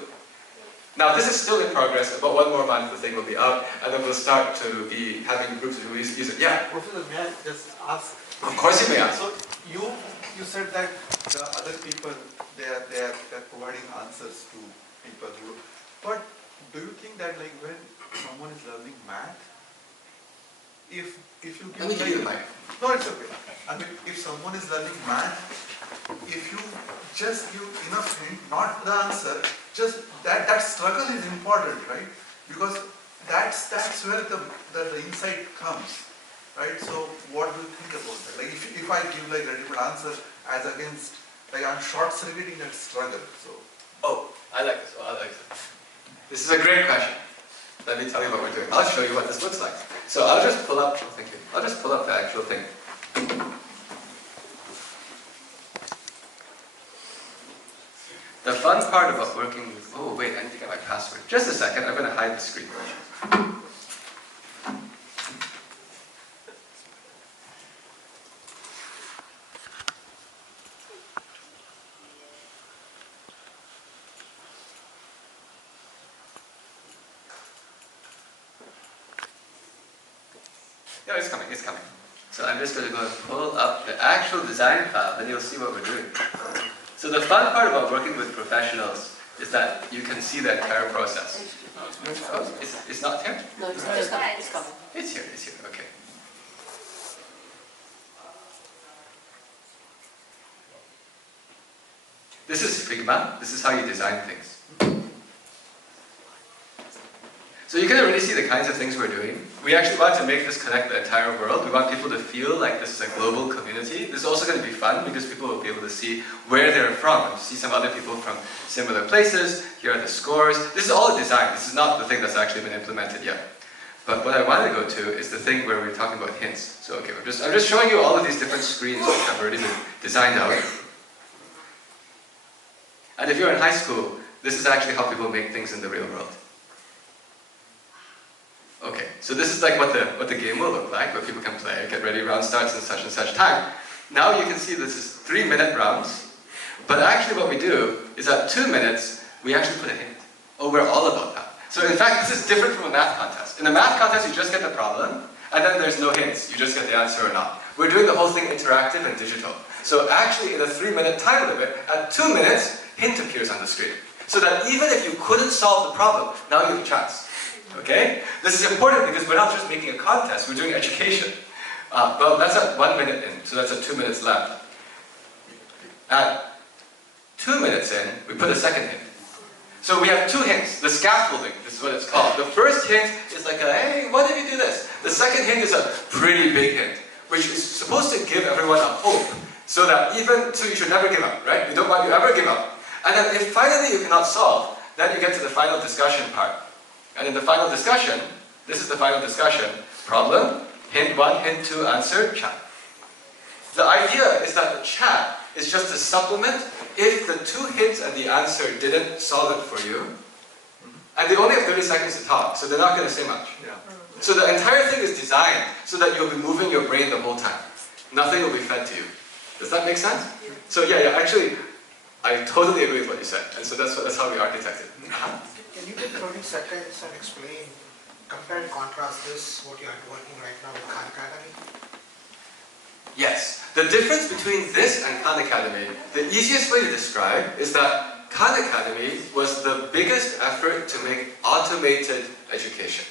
Now this is still in progress. About 1 more month the thing will be out, and then we'll start to be having groups who use it. Yeah? Professor, may I just ask? Of course you may ask. So you said that the other people they're providing answers to people who, but do you think that like when someone is learning math, if you give Let me give you the mic. No, it's okay. I mean, if someone is learning math, if you just give enough hint, not the answer, just that struggle is important, right? Because that's where the insight comes, right? So what do you think about that? Like if I give like a different answer as against, like I'm short-circuiting that struggle. So. Oh, I like this. Oh, I like this. This is a great question. Let me tell you what we're doing. I'll show you what this looks like. So I'll just pull up, thank you. I'll just pull up the actual thing. The fun part about working with, oh wait, I need to get my password. Just a second, I'm going to hide the screen. No, it's coming, it's coming. So I'm just going to go and pull up the actual design file, and you'll see what we're doing. So the fun part about working with professionals is that you can see the entire process. Oh, it's not here? No, it's coming. It's coming. It's here, okay. This is Figma. This is how you design things. So you can already see the kinds of things we're doing. We actually want to make this connect the entire world. We want people to feel like this is a global community. This is also going to be fun because people will be able to see where they're from and see some other people from similar places. Here are the scores. This is all a design. This is not the thing that's actually been implemented yet. But what I want to go to is the thing where we're talking about hints. So okay, I'm just showing you all of these different screens which have already been designed out. And if you're in high school, this is actually how people make things in the real world. Okay, so this is like what the game will look like, where people can play, get ready, round starts in such and such time. Now you can see this is 3-minute rounds, but actually what we do is at 2 minutes, we actually put a hint. Oh, we're all about that. So in fact, this is different from a math contest. In a math contest, you just get the problem, and then there's no hints. You just get the answer or not. We're doing the whole thing interactive and digital. So actually, in a 3-minute time limit, at 2 minutes, hint appears on the screen. So that even if you couldn't solve the problem, now you have a chance. Okay? This is important because we're not just making a contest, we're doing education. Well, that's at 1 minute in, so that's at 2 minutes left. At 2 minutes in, we put a second hint. So we have 2 hints. The scaffolding, this is what it's called. The first hint is like a, hey, what if you do this? The second hint is a pretty big hint, which is supposed to give everyone a hope. So that so you should never give up, right? We don't want you to ever give up. And then if finally you cannot solve, then you get to the final discussion part. And in the final discussion, this is the final discussion, problem, hint 1, hint 2, answer, chat. The idea is that the chat is just a supplement if the 2 hints and the answer didn't solve it for you. And they only have 30 seconds to talk, so they're not going to say much. Yeah. So the entire thing is designed so that you'll be moving your brain the whole time. Nothing will be fed to you. Does that make sense? So yeah, actually, I totally agree with what you said. And so that's how we architected. Can you take 30 seconds and explain, compare and contrast this, what you are working right now with Khan Academy? Yes. The difference between this and Khan Academy, the easiest way to describe is that Khan Academy was the biggest effort to make automated education.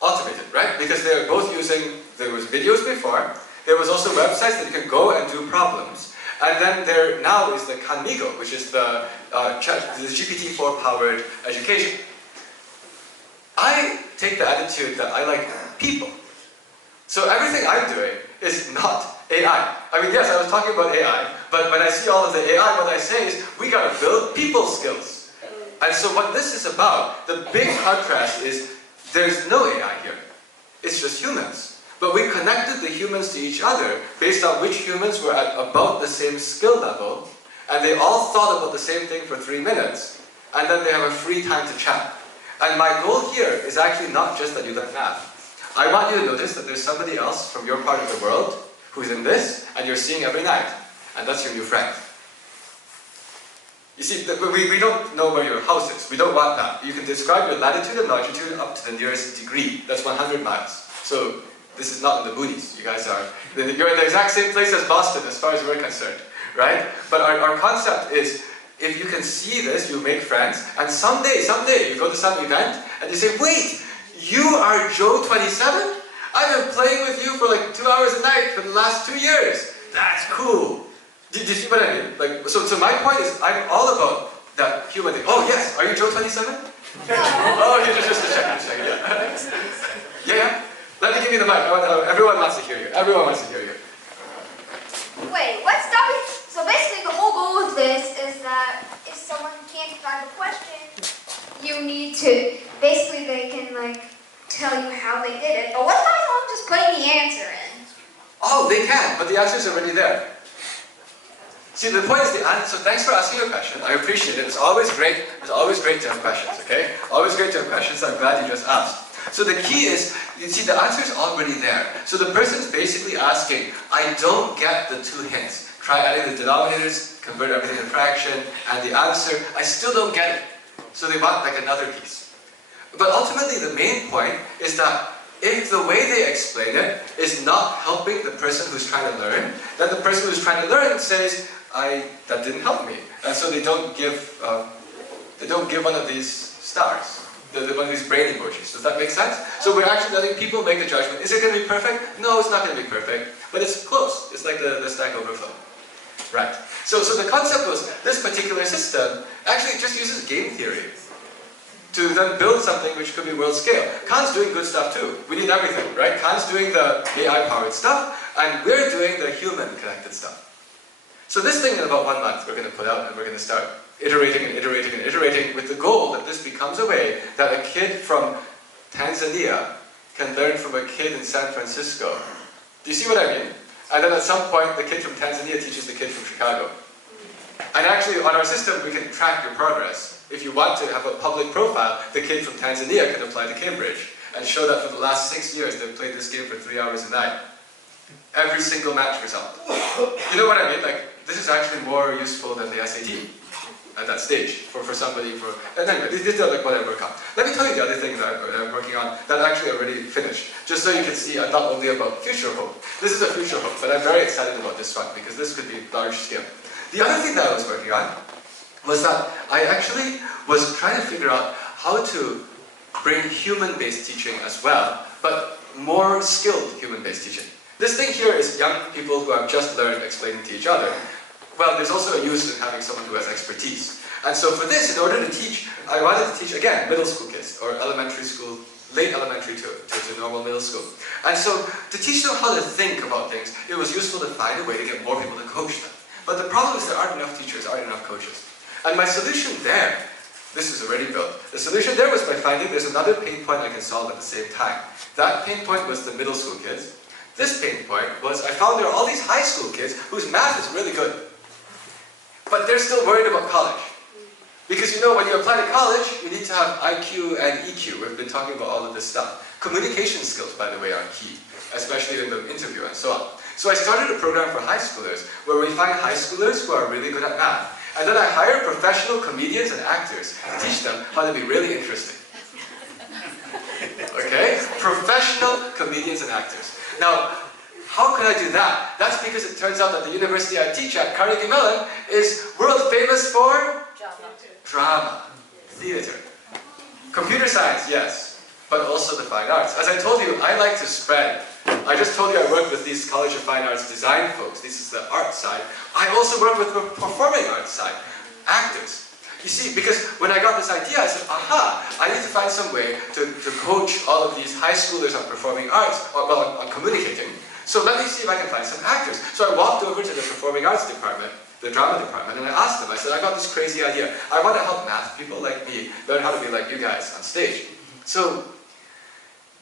Automated, right? Because they are both using, there was videos before, there was also websites that you can go and do problems, and then there now is the Khanmigo, which is the GPT-4 powered education. I take the attitude that I like people. So everything I'm doing is not AI. I mean, yes, I was talking about AI, but when I see all of the AI, what I say is, we gotta build people skills. And so what this is about, the big contrast is, there's no AI here. It's just humans. But we connected the humans to each other based on which humans were at about the same skill level, and they all thought about the same thing for 3 minutes, and then they have a free time to chat. And my goal here is actually not just that you learn math. I want you to notice that there's somebody else from your part of the world who's in this, and you're seeing every night, and that's your new friend. You see, we don't know where your house is. We don't want that. You can describe your latitude and longitude up to the nearest degree. That's 100 miles. So this is not in the boonies. You guys are, you're in the exact same place as Boston as far as we're concerned, right? But our concept is, if you can see this, you make friends, and someday you go to some event, and you say, wait, you are Joe 27? I've been playing with you for like 2 hours a night for the last 2 years. That's cool. Do you see what I mean? Like, so my point is, I'm all about that human thing. Oh yes, are you Joe 27? Oh, just a second, yeah. Let me give you the mic. Everyone wants to hear you. Everyone wants to hear you. Wait, what's stopping? So basically the whole goal of this is that if someone can't find a question, you need to, basically they can like tell you how they did it. But what about someone just putting the answer in? Oh, they can, but the answer's already there. See, the point is the answer. So thanks for asking your question. I appreciate it. It's always great. It's always great to have questions, okay? Always great to have questions. I'm glad you just asked. So the key is, you see, the answer is already there. So the person's basically asking, I don't get the 2 hints. Try adding the denominators, convert everything to fraction, and the answer, I still don't get it. So they want like another piece. But ultimately the main point is that if the way they explain it is not helping the person who's trying to learn, then the person who's trying to learn says, that didn't help me. And so they don't give one of these stars, one of these brain emojis. Does that make sense? So we're actually letting people make the judgment. Is it going to be perfect? No, it's not going to be perfect. But it's close. It's like the Stack Overflow. Right. So the concept was, this particular system actually just uses game theory to then build something which could be world scale. Khan's doing good stuff too. We need everything, right? Khan's doing the AI-powered stuff, and we're doing the human-connected stuff. So this thing in about 1 month we're going to put out, and we're going to start iterating and iterating and iterating with the goal that this becomes a way that a kid from Tanzania can learn from a kid in San Francisco. Do you see what I mean? And then at some point the kid from Tanzania teaches the kid from Chicago. And actually on our system we can track your progress. If you want to have a public profile, the kid from Tanzania can apply to Cambridge and show that for the last 6 years they've played this game for 3 hours a night. Every single match result. You know what I mean? Like, this is actually more useful than the SAT at that stage for somebody. And anyway, these are like what I work on. Let me tell you the other thing that I'm working on that actually already finished. Just so you can see, I'm not only about future hope. This is a future hope, but I'm very excited about this one because this could be large scale. The other thing that I was working on was that I actually was trying to figure out how to bring human-based teaching as well, but more skilled human-based teaching. This thing here is young people who have just learned explaining to each other. Well, there's also a use in having someone who has expertise. And so for this, in order to teach, I wanted to teach, again, middle school kids, or elementary school, late elementary to normal middle school. And so to teach them how to think about things, it was useful to find a way to get more people to coach them. But the problem is there aren't enough teachers, aren't enough coaches. And my solution there, this is already built. The solution there was by finding there's another pain point I can solve at the same time. That pain point was the middle school kids. This pain point was I found there are all these high school kids whose math is really good. But they're still worried about college. Because you know, when you apply to college, you need to have IQ and EQ. We've been talking about all of this stuff. Communication skills, by the way, are key, especially in the interview and so on. So I started a program for high schoolers, where we find high schoolers who are really good at math. And then I hire professional comedians and actors to teach them how to be really interesting. Okay? Professional comedians and actors. Now, how can I do that? That's because it turns out that the university I teach at, Carnegie Mellon, is world famous for drama, theater. Computer science, yes, but also the fine arts. As I told you, I like to spread. I just told you I work with these College of Fine Arts design folks. This is the art side. I also work with the performing arts side, actors. You see, because when I got this idea, I said, aha, I need to find some way to coach all of these high schoolers on performing arts, well, on communicating. So let me see if I can find some actors. So I walked over to the performing arts department, the drama department, and I asked them, I said, I got this crazy idea. I want to help math people like me learn how to be like you guys on stage. So,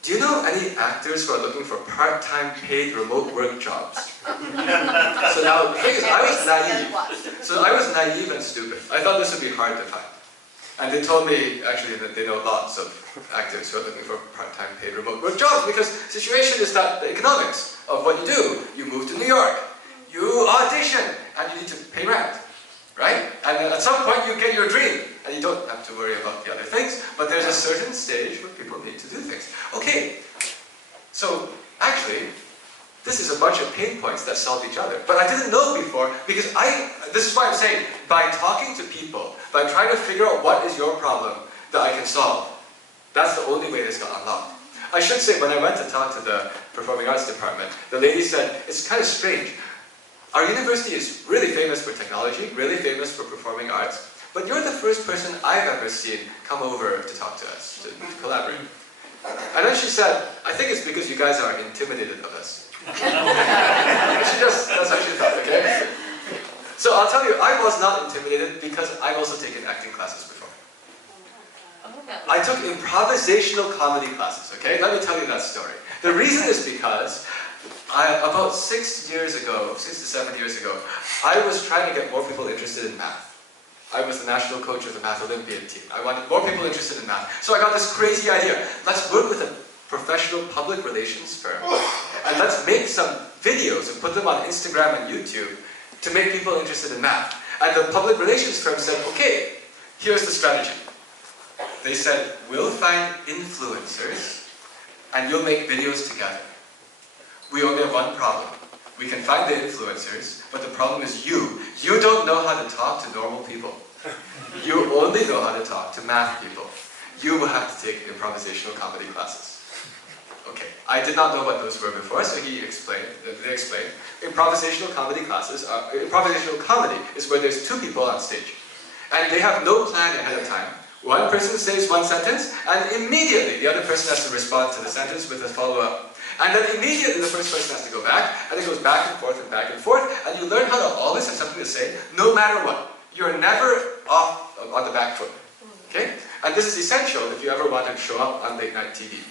do you know any actors who are looking for part-time paid remote work jobs? So now, the thing is, I was naive. So I was naive and stupid. I thought this would be hard to find. And they told me, actually, that they know lots of actors who are looking for part-time paid remote work jobs, because the situation is that the economics of what you do, you move to New York, you audition, and you need to pay rent, right? And then at some point you get your dream, and you don't have to worry about the other things, but there's a certain stage where people need to do things. Okay, so actually, this is a bunch of pain points that solve each other. But I didn't know before, because this is why I'm saying, by talking to people, by trying to figure out what is your problem that I can solve, that's the only way this got unlocked. I should say, when I went to talk to the Performing Arts Department, the lady said, it's kind of strange. Our university is really famous for technology, really famous for performing arts, but you're the first person I've ever seen come over to talk to us, to collaborate. And then she said, I think it's because you guys are intimidated of us. That's what she thought, okay? So I'll tell you, I was not intimidated because I've also taken acting classes before. I took improvisational comedy classes, okay? Let me tell you that story. The reason is because about 6 years ago, 6 to 7 years ago, I was trying to get more people interested in math. I was the national coach of the Math Olympiad team. I wanted more people interested in math. So I got this crazy idea. Let's work with a professional public relations firm. And let's make some videos and put them on Instagram and YouTube to make people interested in math. And the public relations firm said, okay, here's the strategy. They said, we'll find influencers and you'll make videos together. We only have one problem. We can find the influencers, but the problem is you. You don't know how to talk to normal people. You only know how to talk to math people. You will have to take improvisational comedy classes. Okay, I did not know what those were before, so they explained. Improvisational comedy classes, improvisational comedy is where there's two people on stage. And they have no plan ahead of time. One person says one sentence, and immediately the other person has to respond to the sentence with a follow-up. And then immediately the first person has to go back, and it goes back and forth, and you learn how to always have something to say, no matter what. You're never off on the back foot. Okay? And this is essential if you ever want to show up on late night TV.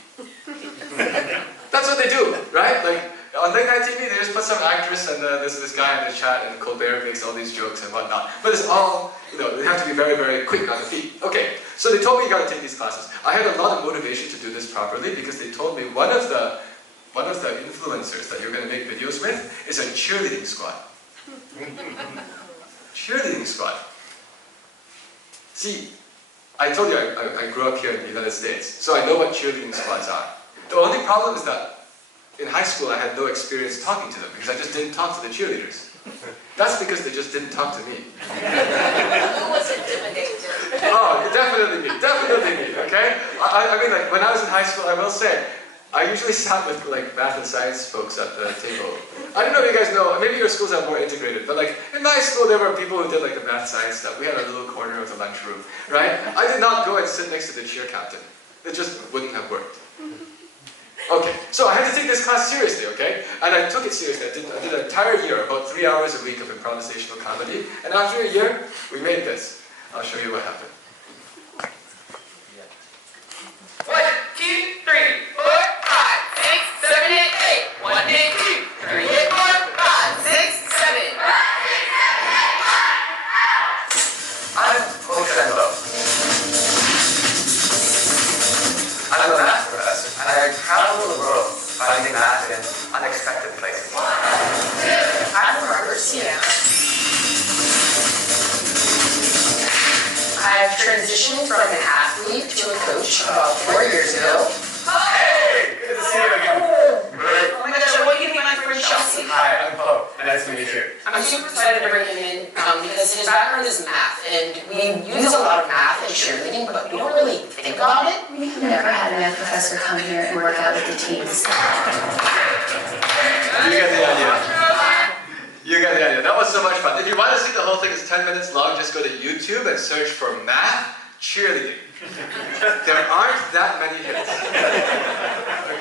That's what they do, right? Like, on late night TV, they just put some actress and there's this guy in the chat, and Colbert makes all these jokes and whatnot. But it's all, they have to be very, very quick on the feet. Okay, so they told me you got to take these classes. I had a lot of motivation to do this properly because they told me one of the influencers that you're going to make videos with is a cheerleading squad. Cheerleading squad. See, I told you I grew up here in the United States, so I know what cheerleading squads are. The only problem is that in high school I had no experience talking to them because I just didn't talk to the cheerleaders. That's because they just didn't talk to me. Who was intimidated? Oh, definitely me, okay? I mean, like, when I was in high school, I will say, I usually sat with like math and science folks at the table. I don't know if you guys know, maybe your schools are more integrated, but like in my school there were people who did like the math science stuff. We had a little corner of the lunchroom, right? I did not go and sit next to the cheer captain. It just wouldn't have worked. Okay, so I had to take this class seriously, okay? And I took it seriously. I did an entire year, about 3 hours a week of improvisational comedy. And after a year, we made this. I'll show you what happened. 1, 2, 3, 4, 5, 6, 7, 8, 8. 1, 2, 3, 4, 5, 6, 7. I'm Ocendo. I'm a math professor, and I travel the world finding math in unexpected places. I'm Margaret Sienna. I've transitioned from an athlete to a coach about 4 years ago. Hey! Good to see you again. Oh my gosh, I want you to meet my friend Chelsea. Hi, I'm Poe, and nice to meet you. I'm super excited to bring him in because his background is math, and we use a lot of math in cheerleading, but we don't really think about it. We've never had a math professor come here and work out with the teams. You get the idea. You get the idea. That was so much fun. If you want to see the whole thing, it's 10 minutes long. Just go to YouTube and search for math cheerleading. There aren't that many hits.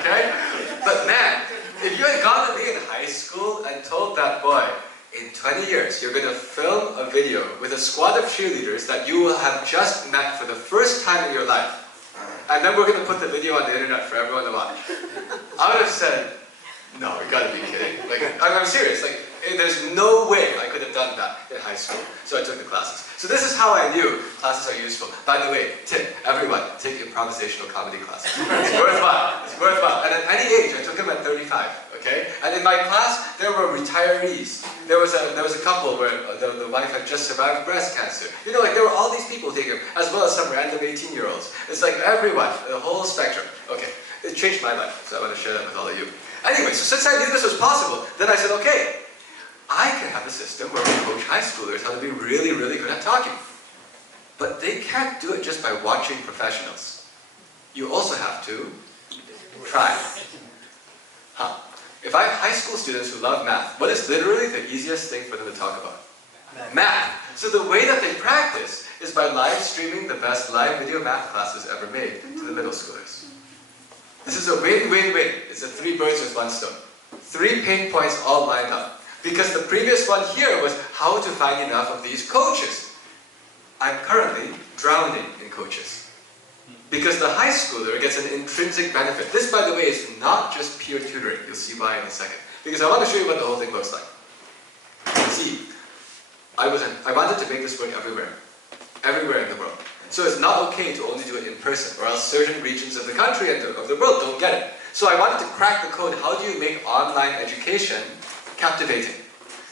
Okay? But man, if you had gone to me in high school and told that boy, in 20 years, you're going to film a video with a squad of cheerleaders that you will have just met for the first time in your life, and then we're going to put the video on the internet for everyone to watch, I would have said, no, you gotta be kidding. Like, I'm serious. Like, there's no way I could have done that in high school. So I took the classes. So this is how I knew classes are useful. By the way, tip, everyone, take improvisational comedy classes. It's worthwhile. It's worthwhile. And at any age, I took them at 35, okay? And in my class, there were retirees. There was a couple where the wife had just survived breast cancer. You know, like, there were all these people taking them, as well as some random 18-year-olds. It's like everyone, the whole spectrum. Okay, it changed my life, so I want to share that with all of you. Anyway, so since I knew this was possible, then I said, okay, I can have a system where we coach high schoolers how to be really, really good at talking. But they can't do it just by watching professionals. You also have to try. If I have high school students who love math, what is literally the easiest thing for them to talk about? Math. So the way that they practice is by live streaming the best live video math classes ever made to the middle schoolers. This is a win-win-win. It's a 3 birds with 1 stone. 3 pain points all lined up. Because the previous one here was how to find enough of these coaches. I'm currently drowning in coaches. Because the high schooler gets an intrinsic benefit. This, by the way, is not just peer tutoring. You'll see why in a second. Because I want to show you what the whole thing looks like. See, I wanted to make this work everywhere. Everywhere in the world. So it's not okay to only do it in person, or else certain regions of the country and of the world don't get it. So I wanted to crack the code. How do you make online education captivating?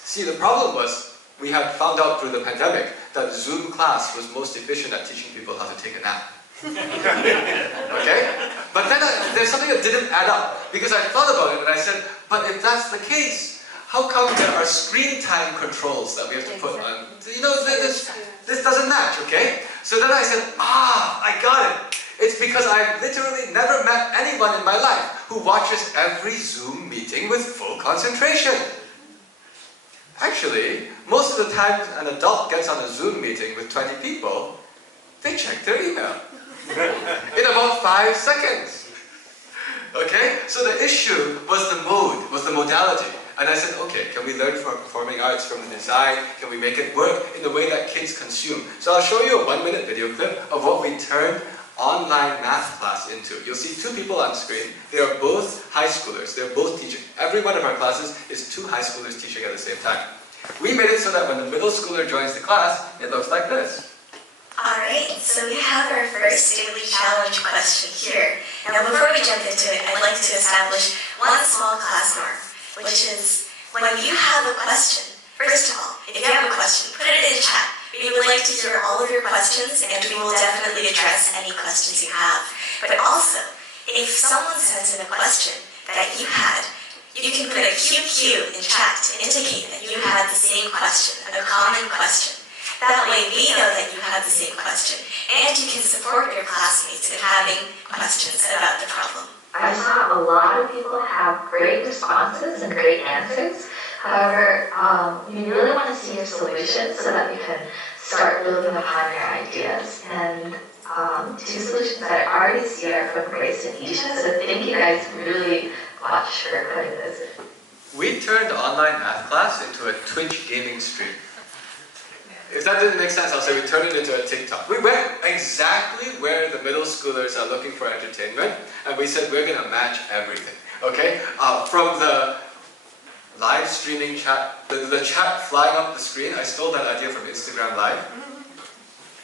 See, the problem was, we had found out through the pandemic that Zoom class was most efficient at teaching people how to take a nap. Okay? But then there's something that didn't add up, because I thought about it and I said, but if that's the case, how come there are screen time controls that we have to put on? You know, this doesn't match, okay? So then I said, I got it. It's because I've literally never met anyone in my life who watches every Zoom meeting with full concentration. Actually, most of the time an adult gets on a Zoom meeting with 20 people, they check their email in about 5 seconds. Okay? So the issue was the mode, was the modality. And I said, okay, can we learn from performing arts, from the design? Can we make it work in the way that kids consume? So I'll show you a 1-minute video clip of what we turned online math class into. You'll see 2 people on screen. They are both high schoolers. They're both teaching. Every one of our classes is 2 high schoolers teaching at the same time. We made it so that when the middle schooler joins the class, it looks like this. Alright, so we have our first daily challenge question here. Now before we jump into it, I'd like to establish one small class norm, which is when you have a question, first of all, if you have a question, put it in chat. We would like to hear all of your questions, and we will definitely address any questions you have. But also, if someone sends in a question that you had, you can put a QQ in chat to indicate that you had the same question, a common question. That way we know that you had the same question, and you can support your classmates in having questions about the problem. I saw a lot of people have great responses and great answers. However, we really want to see your solutions so that we can start building upon your ideas. And two solutions that I already see are from Grace and Isha, so thank you guys really much for putting this in. We turned online math class into a Twitch gaming stream. If that didn't make sense, I'll say we turned it into a TikTok. We went exactly where the middle schoolers are looking for entertainment, and we said we're going to match everything. Okay? From the live streaming chat, the chat flying up the screen, I stole that idea from Instagram Live.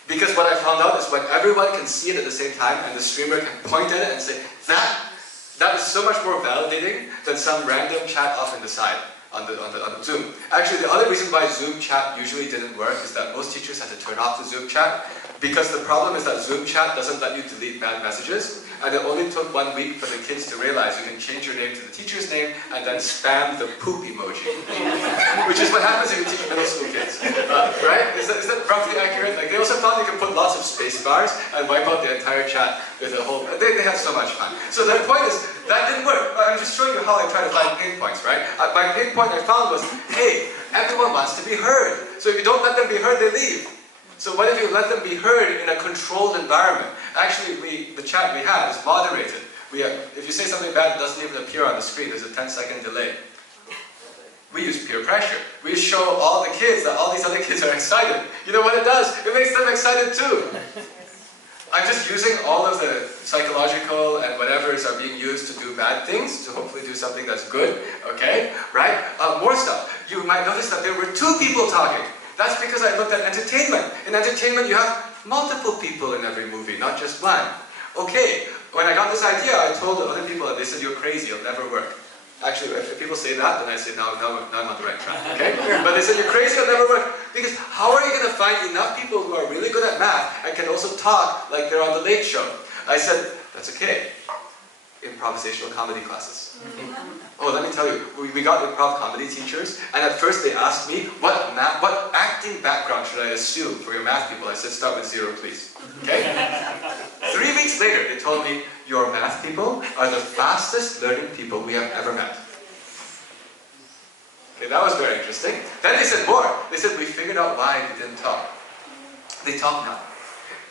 Because what I found out is when everyone can see it at the same time and the streamer can point at it and say, that is so much more validating than some random chat off in the side on the Zoom. Actually, the other reason why Zoom chat usually didn't work is that most teachers had to turn off the Zoom chat because the problem is that Zoom chat doesn't let you delete bad messages, and it only took 1 week for the kids to realize you can change your name to the teacher's name and then spam the poop emoji, which is what happens if you teach middle school kids, right? Is that roughly accurate? Like they also found you can put lots of space bars and wipe out the entire chat with a whole. They had so much fun. So the point is that didn't work. I'm just showing you how I try to find pain points, right? My pain point I found was, hey, everyone wants to be heard. So if you don't let them be heard, they leave. So what if you let them be heard in a controlled environment? Actually, the chat we have is moderated. If you say something bad, it doesn't even appear on the screen. There's a 10-second delay. We use peer pressure. We show all the kids that all these other kids are excited. You know what it does? It makes them excited too. I'm just using all of the psychological and whatevers are being used to do bad things to hopefully do something that's good, okay? Right? More stuff. You might notice that there were 2 people talking. That's because I looked at entertainment. In entertainment, you have multiple people in every movie, not just one. Okay, when I got this idea, I told the other people, and they said, you're crazy, it'll never work. Actually, if people say that, then I say, no, I'm on the right track, okay? But they said, you're crazy, it'll never work. Because how are you going to find enough people who are really good at math and can also talk like they're on the Late Show? I said, that's okay. Improvisational comedy classes. Oh, let me tell you, we got improv comedy teachers, and at first they asked me, what acting background should I assume for your math people? I said, start with 0, please. Okay? 3 weeks later, they told me, your math people are the fastest learning people we have ever met. Okay, that was very interesting. Then they said more. They said, we figured out why they didn't talk. They talk now.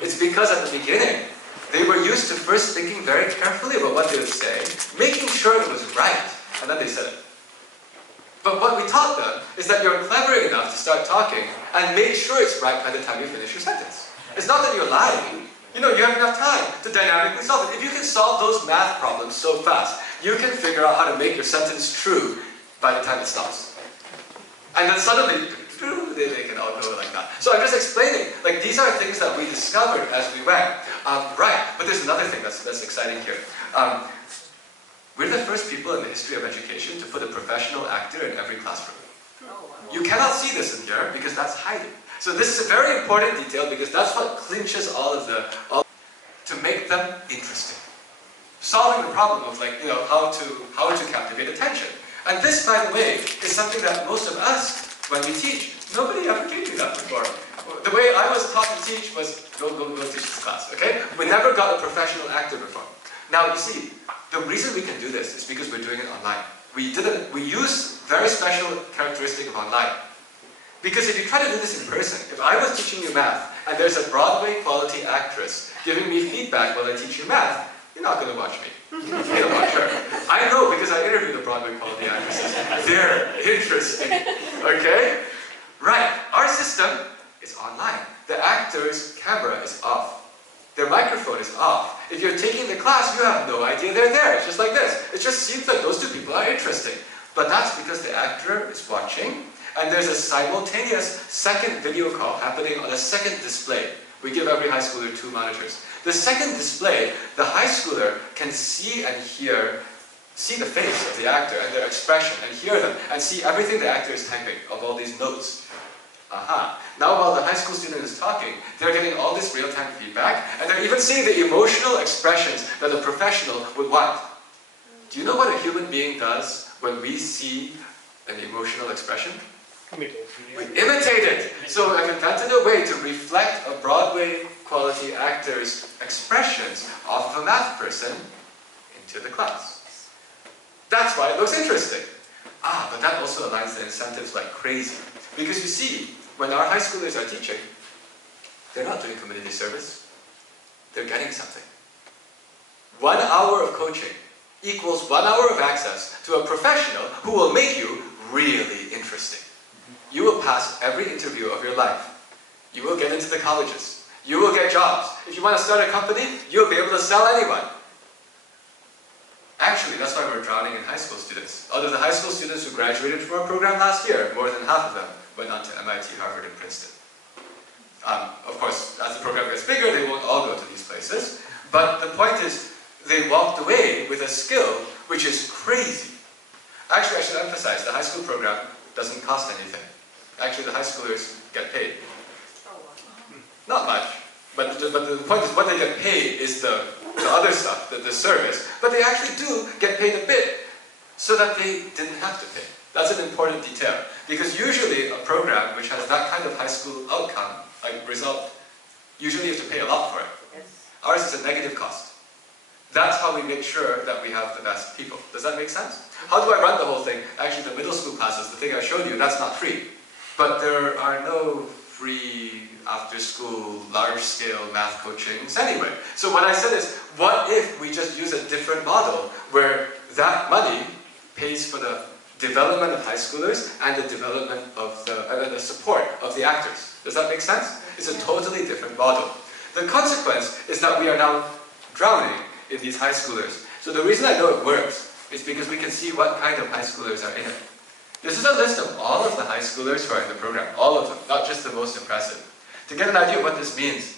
It's because at the beginning, they were used to first thinking very carefully about what they would say, making sure it was right, and then they said it. But what we taught them is that you're clever enough to start talking and make sure it's right by the time you finish your sentence. It's not that you're lying. You know, you have enough time to dynamically solve it. If you can solve those math problems so fast, you can figure out how to make your sentence true by the time it stops. And then suddenly, they can all go like that. So I'm just explaining, like these are things that we discovered as we went. Right, but there's another thing that's exciting here. We're the first people in the history of education to put a professional actor in every classroom. You cannot see this in here because that's hiding. So this is a very important detail because that's what clinches all to make them interesting. Solving the problem of how to captivate attention. And this, by the way, is something that most of us, when we teach, nobody ever gave me that before. The way I was taught to teach was go teach this class, okay? We never got a professional actor before. Now you see, the reason we can do this is because we're doing it online. We use very special characteristic of online. Because if you try to do this in person, if I was teaching you math and there's a Broadway quality actress giving me feedback while I teach you math, you're not going to watch me. You're going to watch her. I know because I interviewed the Broadway quality actresses. They're interesting. Okay? Right. Our system is online. The actor's camera is off. Their microphone is off. If you're taking the class, you have no idea they're there. It's just like this. It just seems like those 2 people are interesting. But that's because the actor is watching, and there's a simultaneous second video call happening on a second display. We give every high schooler 2 monitors. The second display, the high schooler can see and see the face of the actor and their expression, and hear them, and see everything the actor is typing of all these notes. Aha. Now while the high school student is talking, they're getting all this real-time feedback, and they're even seeing the emotional expressions that a professional would want. Do you know what a human being does when we see an emotional expression? We imitate it. So I've invented a way to reflect a Broadway quality actor's expressions off of a math person into the class. That's why it looks interesting. But that also aligns the incentives like crazy. Because you see, when our high schoolers are teaching, they're not doing community service. they're getting something. 1 hour of coaching equals 1 hour of access to a professional who will make you really interesting. You will pass every interview of your life. You will get into the colleges. You will get jobs. If you want to start a company, you'll be able to sell anyone. Actually, that's why we're drowning in high school students. Out of the high school students who graduated from our program last year, more than half of them went on to MIT, Harvard, and Princeton. Of course, as the program gets bigger, they won't all go to these places. But the point is, they walked away with a skill which is crazy. Actually, I should emphasize, the high school program doesn't cost anything. Actually, the high schoolers get paid. Not much, but the point is what they get paid is the other stuff, the service. But they actually do get paid a bit so that they didn't have to pay. That's an important detail. Because usually a program which has that kind of high school outcome, like result, usually you have to pay a lot for it. Yes. Ours is a negative cost. That's how we make sure that we have the best people. Does that make sense? How do I run the whole thing? Actually, the middle school classes, the thing I showed you, that's not free. But there are no free after-school, large-scale math coachings anyway. So what I said is, what if we just use a different model where that money pays for the development of high schoolers and the development of the support of the actors? Does that make sense? It's a totally different model. The consequence is that we are now drowning in these high schoolers. So the reason I know it works is because we can see what kind of high schoolers are in it. This is a list of all of the high schoolers who are in the program, all of them, not just the most impressive. To get an idea of what this means,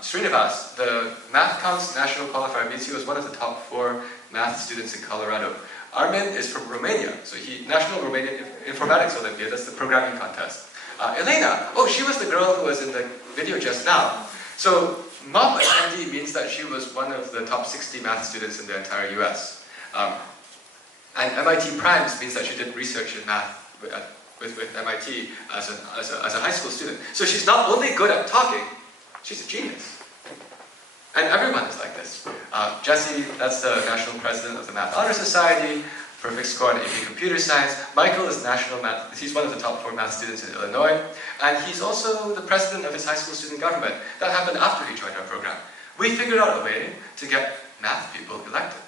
Srinivas, the Math Counts National Qualifier, means he was one of the top 4 math students in Colorado. Armin is from Romania, so he, National Romanian Informatics Olympiad, that's the programming contest. Elena, oh, she was the girl who was in the video just now. So MOP attendee means that she was one of the top 60 math students in the entire US. And MIT Primes means that she did research in math with MIT as a high school student. So she's not only good at talking, she's a genius. And everyone is like this. Jesse, that's the national president of the Math Honor Society, perfect score in AP Computer Science. Michael is national math, he's one of the top 4 math students in Illinois. And he's also the president of his high school student government. That happened after he joined our program. We figured out a way to get math people elected.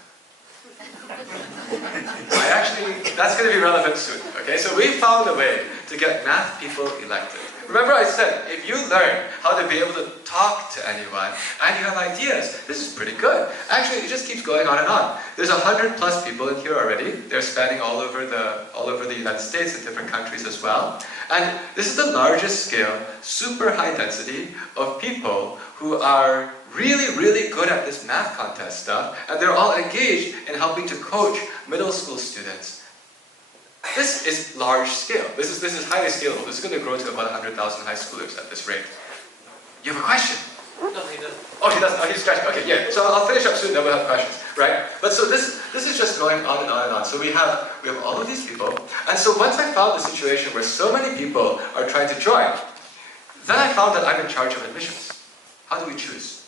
That's going to be relevant soon, okay? So we found a way to get math people elected. Remember I said, if you learn how to be able to talk to anyone and you have ideas, this is pretty good. Actually, it just keeps going on and on. There's 100+ people in here already. They're spanning all over the United States and different countries as well. And this is the largest scale, super high density of people who are really, really good at this math contest stuff, and they're all engaged in helping to coach middle school students. This is large scale. This is highly scalable. This is going to grow to about 100,000 high schoolers at this rate. You have a question? No, he doesn't. Oh, he doesn't. Oh, he's scratching. Okay, yeah. So I'll finish up soon, then we'll have questions, right? But so this is just going on and on and on. So we have all of these people, and so once I found the situation where so many people are trying to join, then I found that I'm in charge of admissions. How do we choose?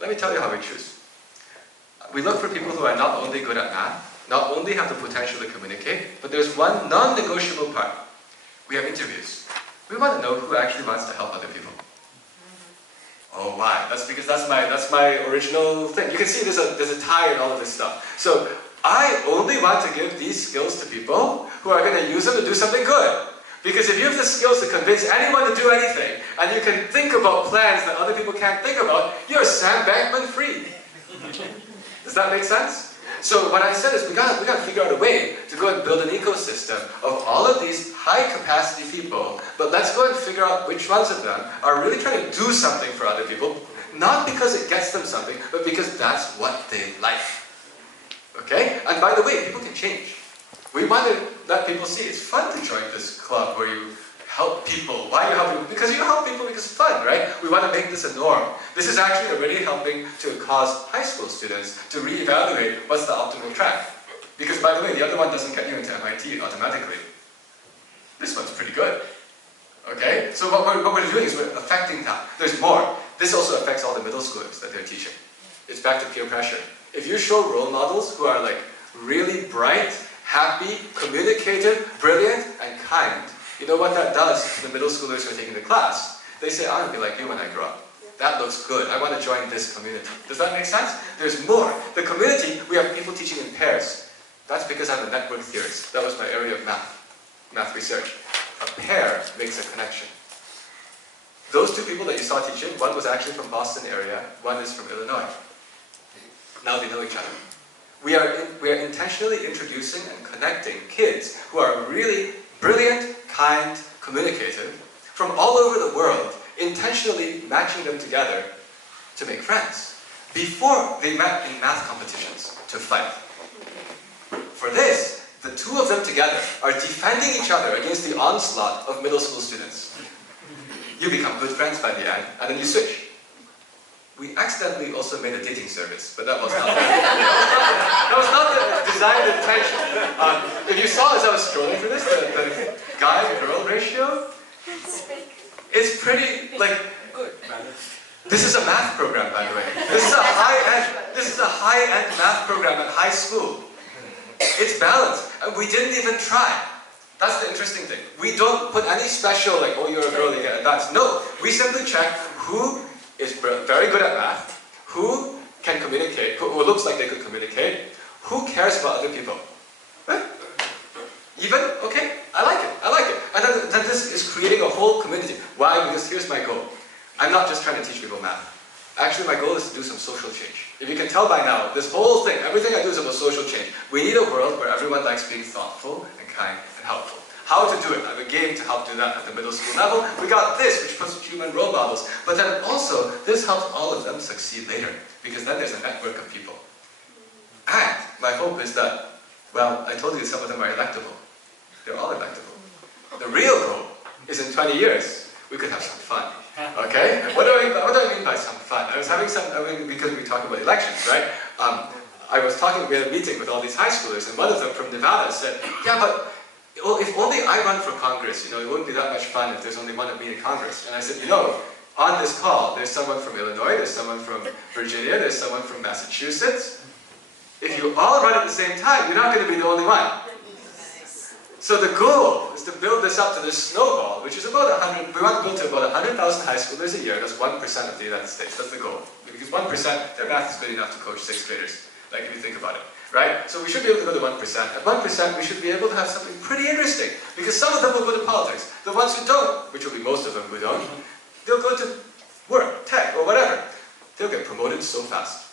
Let me tell you how we choose. We look for people who are not only good at math, not only have the potential to communicate, but there's one non-negotiable part. We have interviews. We want to know who actually wants to help other people. Oh, why? That's because that's my original thing. You can see there's a tie in all of this stuff. So I only want to give these skills to people who are going to use them to do something good. Because if you have the skills to convince anyone to do anything, and you can think about plans that other people can't think about, you're Sam Bankman-Fried. Does that make sense? So what I said is we got to figure out a way to go and build an ecosystem of all of these high-capacity people, but let's go and figure out which ones of them are really trying to do something for other people, not because it gets them something, but because that's what they like. Okay? And by the way, people can change. We want to let people see it's fun to join this club where you help people. Why do you help people? Because you help people because it's fun, right? We want to make this a norm. This is actually already helping to cause high school students to reevaluate what's the optimal track. Because by the way, the other one doesn't get you into MIT automatically. This one's pretty good. Okay? So what we're doing is we're affecting that. There's more. This also affects all the middle schoolers that they're teaching. It's back to peer pressure. If you show role models who are like really bright, happy, communicative, brilliant, and kind, you know what that does to the middle schoolers who are taking the class? They say, I want to be like you when I grow up. Yeah. that looks good. I want to join this community. Does that make sense? There's more. The community, we have people teaching in pairs. That's because I'm a network theorist. That was my area of math research. A pair makes a connection. Those two people that you saw teaching, one was actually from Boston area, one is from Illinois. Now they know each other. We are intentionally introducing and connecting kids who are really brilliant, kind, communicative, from all over the world, intentionally matching them together to make friends. Before they met in math competitions to fight. For this, the two of them together are defending each other against the onslaught of middle school students. You become good friends by the end, and then you switch. We accidentally also made a dating service, but that was not that was not the designed intention. If you saw as I was scrolling through this, the guy-girl ratio, it's pretty, like, good. This is a math program, by the way. This is a high-end math program at high school. It's balanced, and we didn't even try. That's the interesting thing. We don't put any special, like, oh, you're a girl, you get advanced. No, we simply check who is very good at math, who can communicate, who looks like they could communicate, who cares about other people. Right? Even? Okay, I like it. And then this is creating a whole community. Why? Because here's my goal. I'm not just trying to teach people math. Actually, my goal is to do some social change. If you can tell by now, this whole thing, everything I do is about social change. We need a world where everyone likes being thoughtful and kind and helpful. How to do it? I have a game to help do that at the middle school level. We got this, which puts human role models. But then also, this helps all of them succeed later, because then there's a network of people. And my hope is that, well, I told you some of them are electable. They're all electable. The real goal is in 20 years, we could have some fun. Okay? What do I mean by some fun? I was having some, because we talk about elections, right? We had a meeting with all these high schoolers, and one of them from Nevada said, yeah, but well, if only I run for Congress, it wouldn't be that much fun if there's only one of me in Congress. And I said, on this call, there's someone from Illinois, there's someone from Virginia, there's someone from Massachusetts. If you all run at the same time, you're not going to be the only one. So the goal is to build this up to this snowball, which is about 100, we want to build to about 100,000 high schoolers a year. That's 1% of the United States. That's the goal. Because 1%, their math is good enough to coach 6th graders. Like, if you think about it. Right? So we should be able to go to 1%. At 1%, we should be able to have something pretty interesting. Because some of them will go to politics. The ones who don't, which will be most of them who don't, they'll go to work, tech, or whatever. They'll get promoted so fast.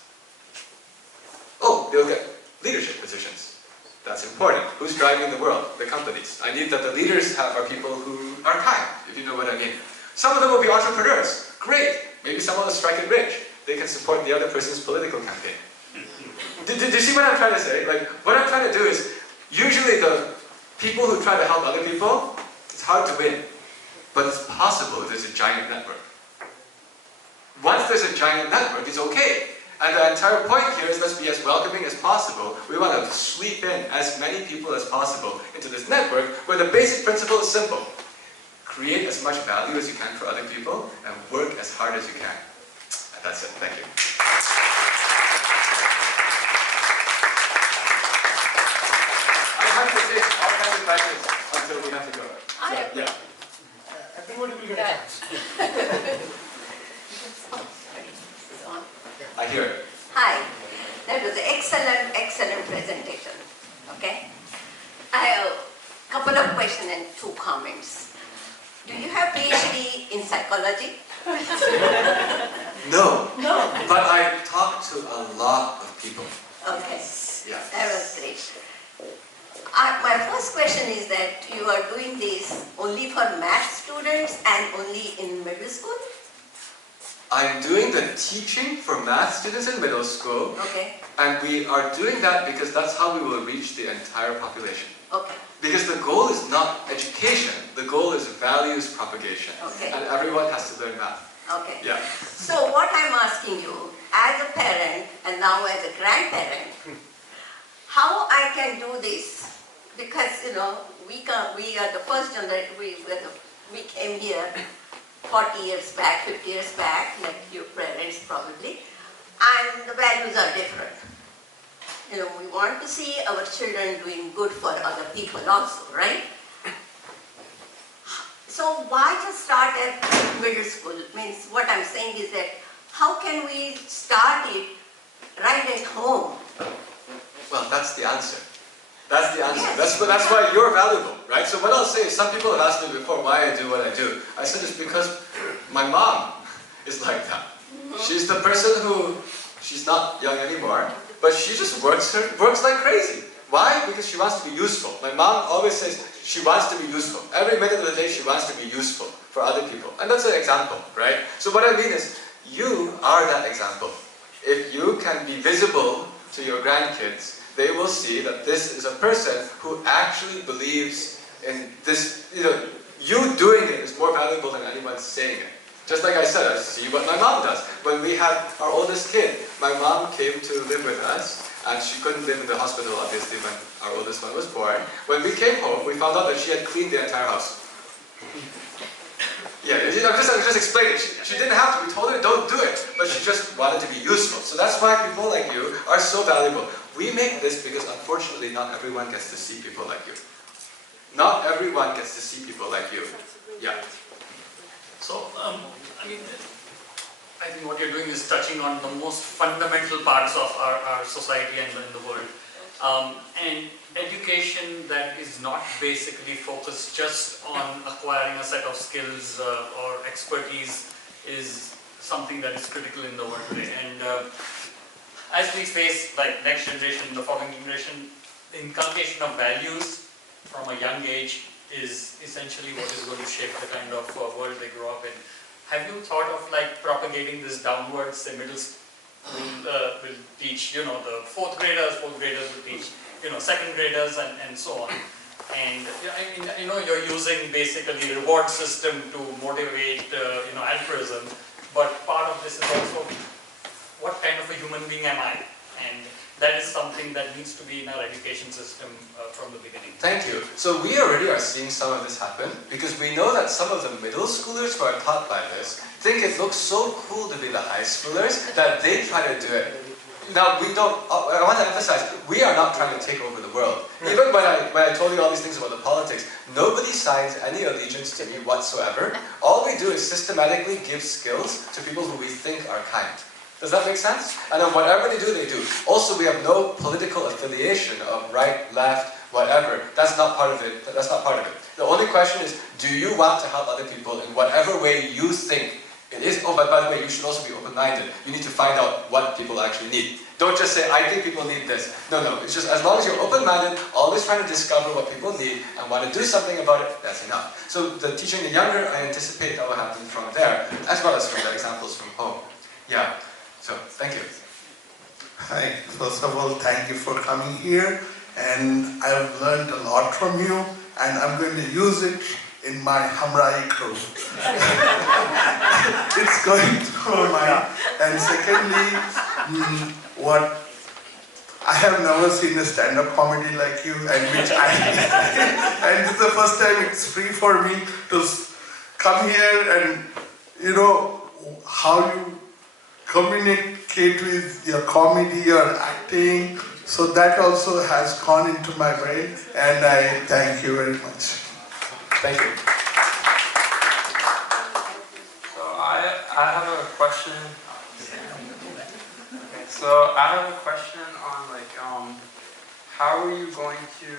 Oh, they'll get leadership positions. That's important. Who's driving the world? The companies. I need that the leaders are people who are kind, if you know what I mean. Some of them will be entrepreneurs. Great. Maybe someone will strike it rich. They can support the other person's political campaign. Do you see what I'm trying to say? Like, what I'm trying to do is, usually the people who try to help other people, it's hard to win. But it's possible if there's a giant network. Once there's a giant network, it's okay. And the entire point here is let's be as welcoming as possible. We want to sweep in as many people as possible into this network where the basic principle is simple. Create as much value as you can for other people and work as hard as you can. And that's it. Thank you. I have to take all kinds of questions until we have to go. So, yeah. Everybody will get a chance. I hear it. Hi. That was an excellent presentation. Okay? I have a couple of questions and 2 comments. Do you have PhD in psychology? No. But I talk to a lot of people. Okay. Yeah. That was great. My first question is that you are doing this only for math students and only in middle school? I'm doing the teaching for math students in middle school. Okay. And we are doing that because that's how we will reach the entire population. Okay. Because the goal is not education, the goal is values propagation. Okay. And everyone has to learn math. Okay. Yeah. So what I'm asking you, as a parent and now as a grandparent, how I can do this? Because, we are the first generation, we came here 40 years back, 50 years back, like your parents probably, and the values are different. We want to see our children doing good for other people also, right? So why just start at middle school? Means what I'm saying is that how can we start it right at home? Well, that's the answer. That's the answer. Yes. That's why you're valuable, right? So what I'll say is, some people have asked me before why I do what I do. I said it's because my mom is like that. She's the person who, she's not young anymore, but she just works like crazy. Why? Because she wants to be useful. My mom always says she wants to be useful. Every minute of the day she wants to be useful for other people. And that's an example, right? So what I mean is, you are that example. If you can be visible to your grandkids, they will see that this is a person who actually believes in this, you doing it is more valuable than anyone saying it. Just like I said, I see what my mom does. When we had our oldest kid, my mom came to live with us, and she couldn't live in the hospital, obviously, when our oldest one was born. When we came home, we found out that she had cleaned the entire house. Yeah, I'm just explaining. She didn't have to. We told her, don't do it. But she just wanted to be useful. So that's why people like you are so valuable. We make this because, unfortunately, not everyone gets to see people like you. Not everyone gets to see people like you. Yeah. So, I think what you're doing is touching on the most fundamental parts of our society and in the world. And education that is not basically focused just on acquiring a set of skills or expertise is something that is critical in the world today. And as we face like next generation, the following generation, the inculcation of values from a young age is essentially what is going to shape the kind of world they grow up in. Have you thought of like propagating this downwards? Say middle school will teach, the fourth graders will teach, second graders and so on. And I know you're using basically reward system to motivate, altruism, but part of this is also what kind of a human being am I? And that is something that needs to be in our education system from the beginning. Thank you. So we already are seeing some of this happen, because we know that some of the middle schoolers who are taught by this think it looks so cool to be the high schoolers that they try to do it. Now we don't, I want to emphasize, we are not trying to take over the world. Even when I told you all these things about the politics, nobody signs any allegiance to me whatsoever. All we do is systematically give skills to people who we think are kind. Does that make sense? And then whatever they do, they do. Also, we have no political affiliation of right, left, whatever. That's not part of it. That's not part of it. The only question is, do you want to help other people in whatever way you think it is? Oh, but by the way, you should also be open-minded. You need to find out what people actually need. Don't just say, I think people need this. No, it's just as long as you're open-minded, always trying to discover what people need and want to do something about it, that's enough. So the teaching the younger, I anticipate that will happen from there, as well as from the examples from home. Yeah. So, thank you. Hi, first of all, thank you for coming here, and I've learned a lot from you, and I'm going to use it in my Hamrai crew. It's going through my, and secondly, what I have never seen a stand-up comedy like you, and which and it's the first time it's free for me to come here and, how you communicate with your comedy, your acting, so that also has gone into my brain, and I thank you very much. Thank you. So I have a question. Okay, so I have a question on how are you going to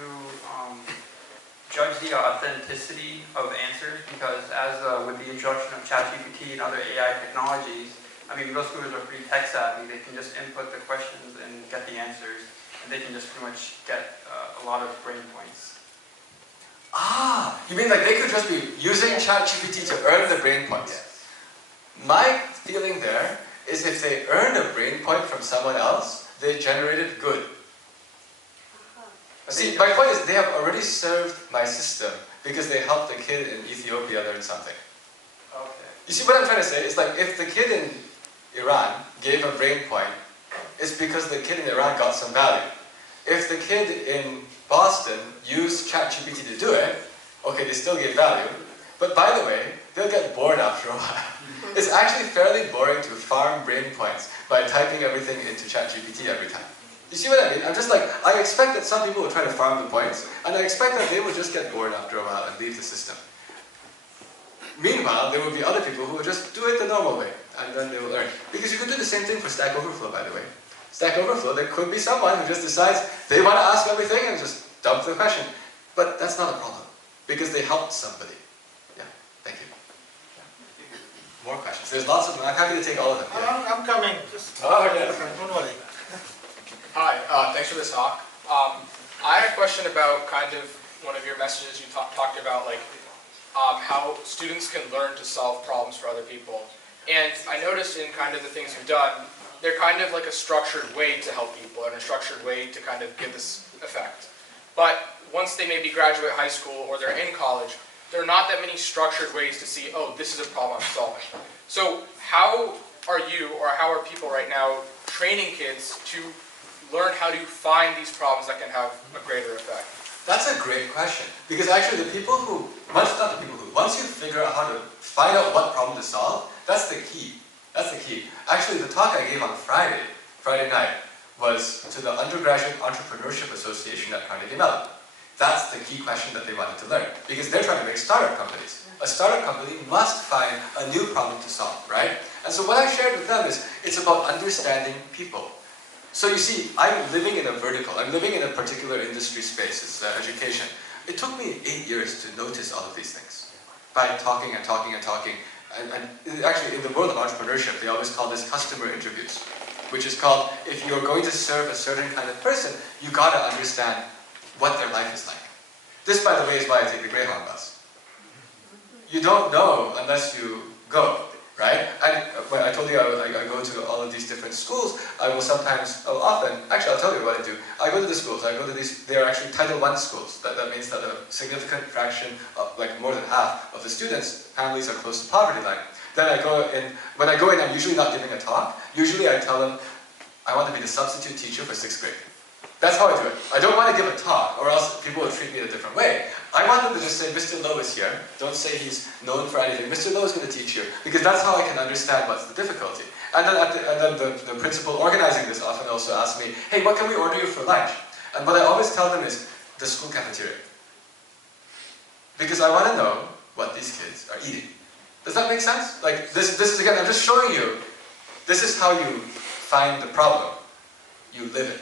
judge the authenticity of answers? Because as with the introduction of ChatGPT and other AI technologies, middle schoolers are pretty tech savvy. They can just input the questions and get the answers, and they can just pretty much get a lot of brain points. Ah, you mean like they could just be using ChatGPT to earn the brain points? Yes. My feeling there is if they earned a brain point from someone else, they generated good. See, my point is they have already served my system because they helped the kid in Ethiopia learn something. Okay. You see what I'm trying to say? It's like if the kid in Iran gave a brain point, it's because the kid in Iran got some value. If the kid in Boston used ChatGPT to do it, okay, they still gave value, but by the way, they'll get bored after a while. It's actually fairly boring to farm brain points by typing everything into ChatGPT every time. You see what I mean? I'm just like, I expect that some people will try to farm the points, and I expect that they will just get bored after a while and leave the system. Meanwhile, there will be other people who will just do it the normal way, and then they will learn. Because you could do the same thing for Stack Overflow, by the way. Stack Overflow, there could be someone who just decides they want to ask everything and just dump the question. But that's not a problem, because they helped somebody. Yeah, thank you. More questions. There's lots of them. I'm happy to take all of them. Yeah. I'm coming. Just oh, yeah. Don't worry. Hi, thanks for this talk. I had a question about kind of one of your messages you talked about, like how students can learn to solve problems for other people. And I noticed in kind of the things you've done, they're kind of like a structured way to help people and a structured way to kind of give this effect. But once they maybe graduate high school or they're in college, there are not that many structured ways to see, oh, this is a problem I'm solving. So how are you, or how are people right now training kids to learn how to find these problems that can have a greater effect? That's a great question, because actually the people who, once you figure out how to find out what problem to solve, that's the key. That's the key. Actually, the talk I gave on Friday night, was to the Undergraduate Entrepreneurship Association at Carnegie Mellon. That's the key question that they wanted to learn, because they're trying to make startup companies. A startup company must find a new problem to solve, right? And so what I shared with them is, it's about understanding people. So you see, I'm living in a vertical. I'm living in a particular industry space. It's education. It took me 8 years to notice all of these things. By talking and talking and talking. And actually, in the world of entrepreneurship, they always call this customer interviews, which is called, if you're going to serve a certain kind of person, you gotta understand what their life is like. This, by the way, is why I take the Greyhound bus. You don't know unless you go. Right? And when I told you I go to all of these different schools, I will sometimes, often, actually I'll tell you what I do. I go to the schools, I go to these, they are actually Title I schools. That means that a significant fraction, of, like more than half of the students, families are close to poverty line. Then I go in, when I go in, I'm usually not giving a talk. Usually I tell them, I want to be the substitute teacher for 6th grade. That's how I do it. I don't want to give a talk, or else people will treat me in a different way. I want them to just say, Mr. Lowe is here. Don't say he's known for anything. Mr. Lowe is going to teach you, because that's how I can understand what's the difficulty. And then, the principal organizing this often also asks me, hey, what can we order you for lunch? And what I always tell them is, the school cafeteria. Because I want to know what these kids are eating. Does that make sense? Like, this is, again, I'm just showing you, this is how you find the problem. You live it.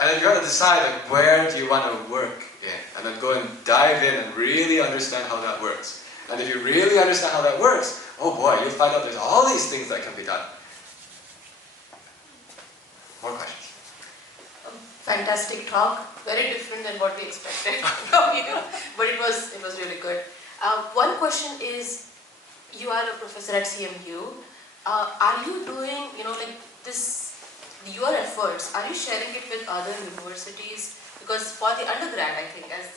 And then you got to decide, like, where do you want to work in? And then go and dive in and really understand how that works. And if you really understand how that works, oh boy, you'll find out there's all these things that can be done. More questions? Fantastic talk. Very different than what we expected from you, but it was really good. One question is, you are a professor at CMU. Are you doing, like this? Your efforts, are you sharing it with other universities? Because for the undergrad, I think, as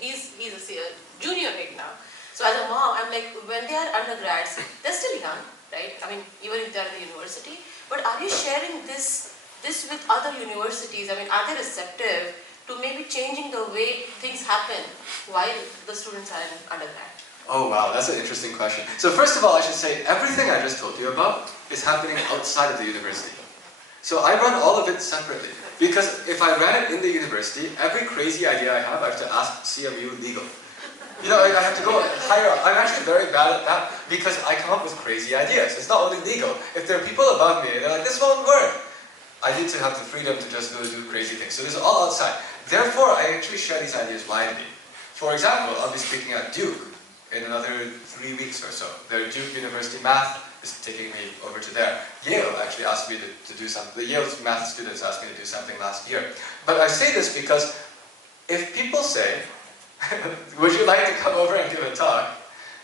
he's a junior right now. So as a mom, I'm like, when they are undergrads, they're still young, right? I mean, even if they're in the university. But are you sharing this with other universities? I mean, are they receptive to maybe changing the way things happen while the students are in undergrad? Oh wow, that's an interesting question. So first of all, I should say, everything I just told you about is happening outside of the university. So I run all of it separately, because if I ran it in the university, every crazy idea I have to ask CMU legal. I have to go higher up. I'm actually very bad at that, because I come up with crazy ideas. It's not only legal. If there are people above me, they're like, this won't work. I need to have the freedom to just go do crazy things. So this is all outside. Therefore, I actually share these ideas widely. For example, I'll be speaking at Duke in another 3 weeks or so. Their Duke University Math is taking me over to there. Yale actually asked me to do something. The Yale math students asked me to do something last year. But I say this because if people say, would you like to come over and give a talk?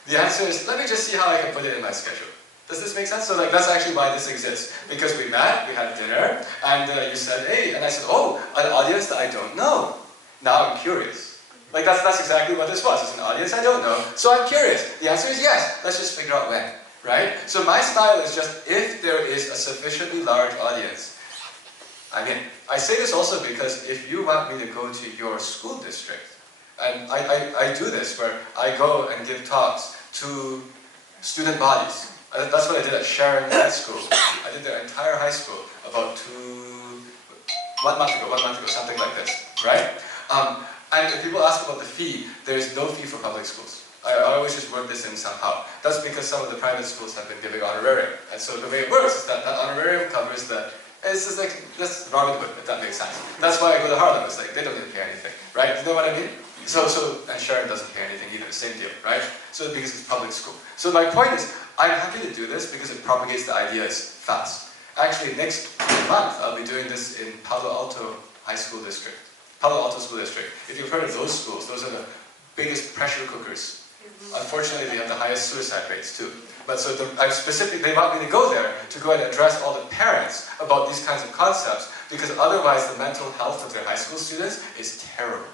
The answer is, let me just see how I can put it in my schedule. Does this make sense? So that's actually why this exists. Because we met, we had dinner, and you said, hey, and I said, oh, an audience that I don't know. Now I'm curious. Like that's exactly what this was. It's an audience I don't know, so I'm curious. The answer is yes. Let's just figure out when. Right? So my style is just, if there is a sufficiently large audience, I'm in. I say this also because if you want me to go to your school district, and I do this where I go and give talks to student bodies. That's what I did at Sharon High School. I did their entire high school about 1 month ago, something like this, right? And if people ask about the fee, there's no fee for public schools. I always just work this in somehow. That's because some of the private schools have been giving honorarium. And so the way it works is that that honorarium covers the, it's just like, that's Robin Hood, if that makes sense. That's why I go to Harlem, it's like, they don't even pay anything, right? You know what I mean? And Sharon doesn't pay anything either, same deal, right? So because it's public school. So my point is, I'm happy to do this because it propagates the ideas fast. Actually, next month, I'll be doing this in Palo Alto High School District. Palo Alto School District. If you've heard of those schools, those are the biggest pressure cookers. Unfortunately, they have the highest suicide rates too. But so they want me to go there to go and address all the parents about these kinds of concepts, because otherwise the mental health of their high school students is terrible.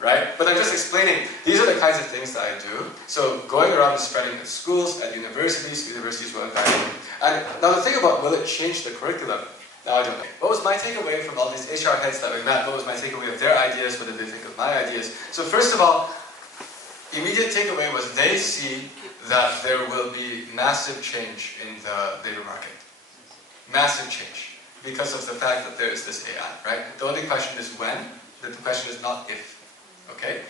Right? But I'm just explaining, these are the kinds of things that I do. So going around and spreading at schools, at universities will invite me. And now the thing about, will it change the curriculum? Now I don't know. What was my takeaway from all these HR heads that we met? What was my takeaway of their ideas? What did they think of my ideas? So first of all, immediate takeaway was they see that there will be massive change in the labor market. Massive change. Because of the fact that there is this AI, right? The only question is when, the question is not if. Okay?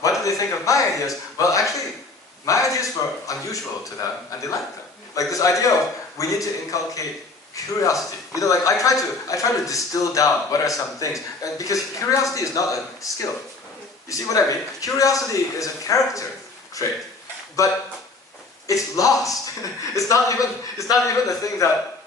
What did they think of my ideas? Well, actually, my ideas were unusual to them, and they liked them. Like this idea of we need to inculcate curiosity. You know, like I try to distill down what are some things, and because curiosity is not a skill. You see what I mean? Curiosity is a character trait, but it's lost. It's not even the thing that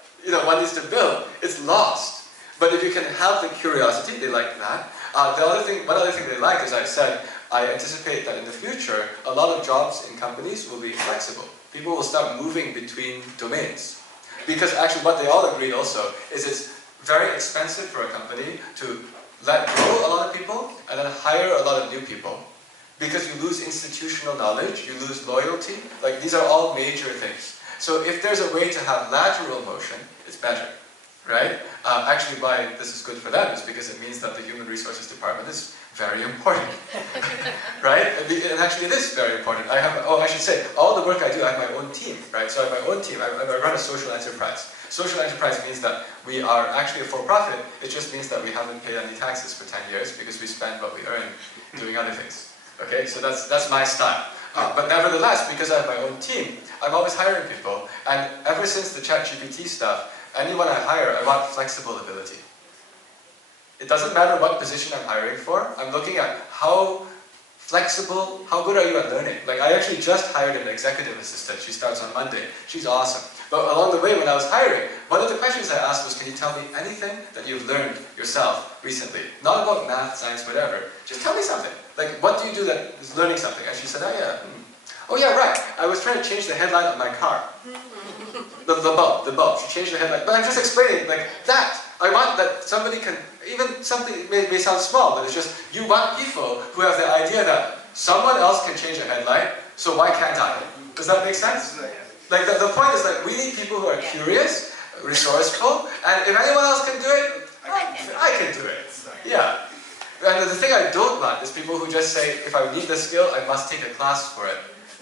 one needs to build. It's lost. But if you can have the curiosity, they like that. One other thing they like is I said, I anticipate that in the future, a lot of jobs in companies will be flexible. People will start moving between domains. Because actually what they all agreed also is it's very expensive for a company to let go a lot of people and then hire a lot of new people. Because you lose institutional knowledge, you lose loyalty, like these are all major things. So if there's a way to have lateral motion, it's better. Right? Actually, why this is good for them is because it means that the human resources department is very important. Right? And actually it is very important. I should say, all the work I do, I have my own team, right? So I have my own team. I run a social enterprise. Social enterprise means that we are actually a for-profit. It just means that we haven't paid any taxes for 10 years because we spend what we earn doing other things. Okay? So that's my style. But nevertheless, because I have my own team, I'm always hiring people. And ever since the ChatGPT stuff, anyone I hire, I want flexible ability. It doesn't matter what position I'm hiring for. I'm looking at how flexible, how good are you at learning? Like I actually just hired an executive assistant. She starts on Monday. She's awesome. But along the way when I was hiring, one of the questions I asked was, can you tell me anything that you've learned yourself recently? Not about math, science, whatever. Just tell me something. Like what do you do that is learning something? And she said, oh yeah, right. I was trying to change the headlight on my car. The bulb. She changed the headlight. But I'm just explaining, like that. I want that somebody can, even something may sound small, but it's just, you want people who have the idea that someone else can change a headlight, so why can't I? Does that make sense? Like the point is that we need people who are curious, resourceful, and if anyone else can do it, I can do it. Yeah. And the thing I don't want is people who just say, if I need the skill, I must take a class for it.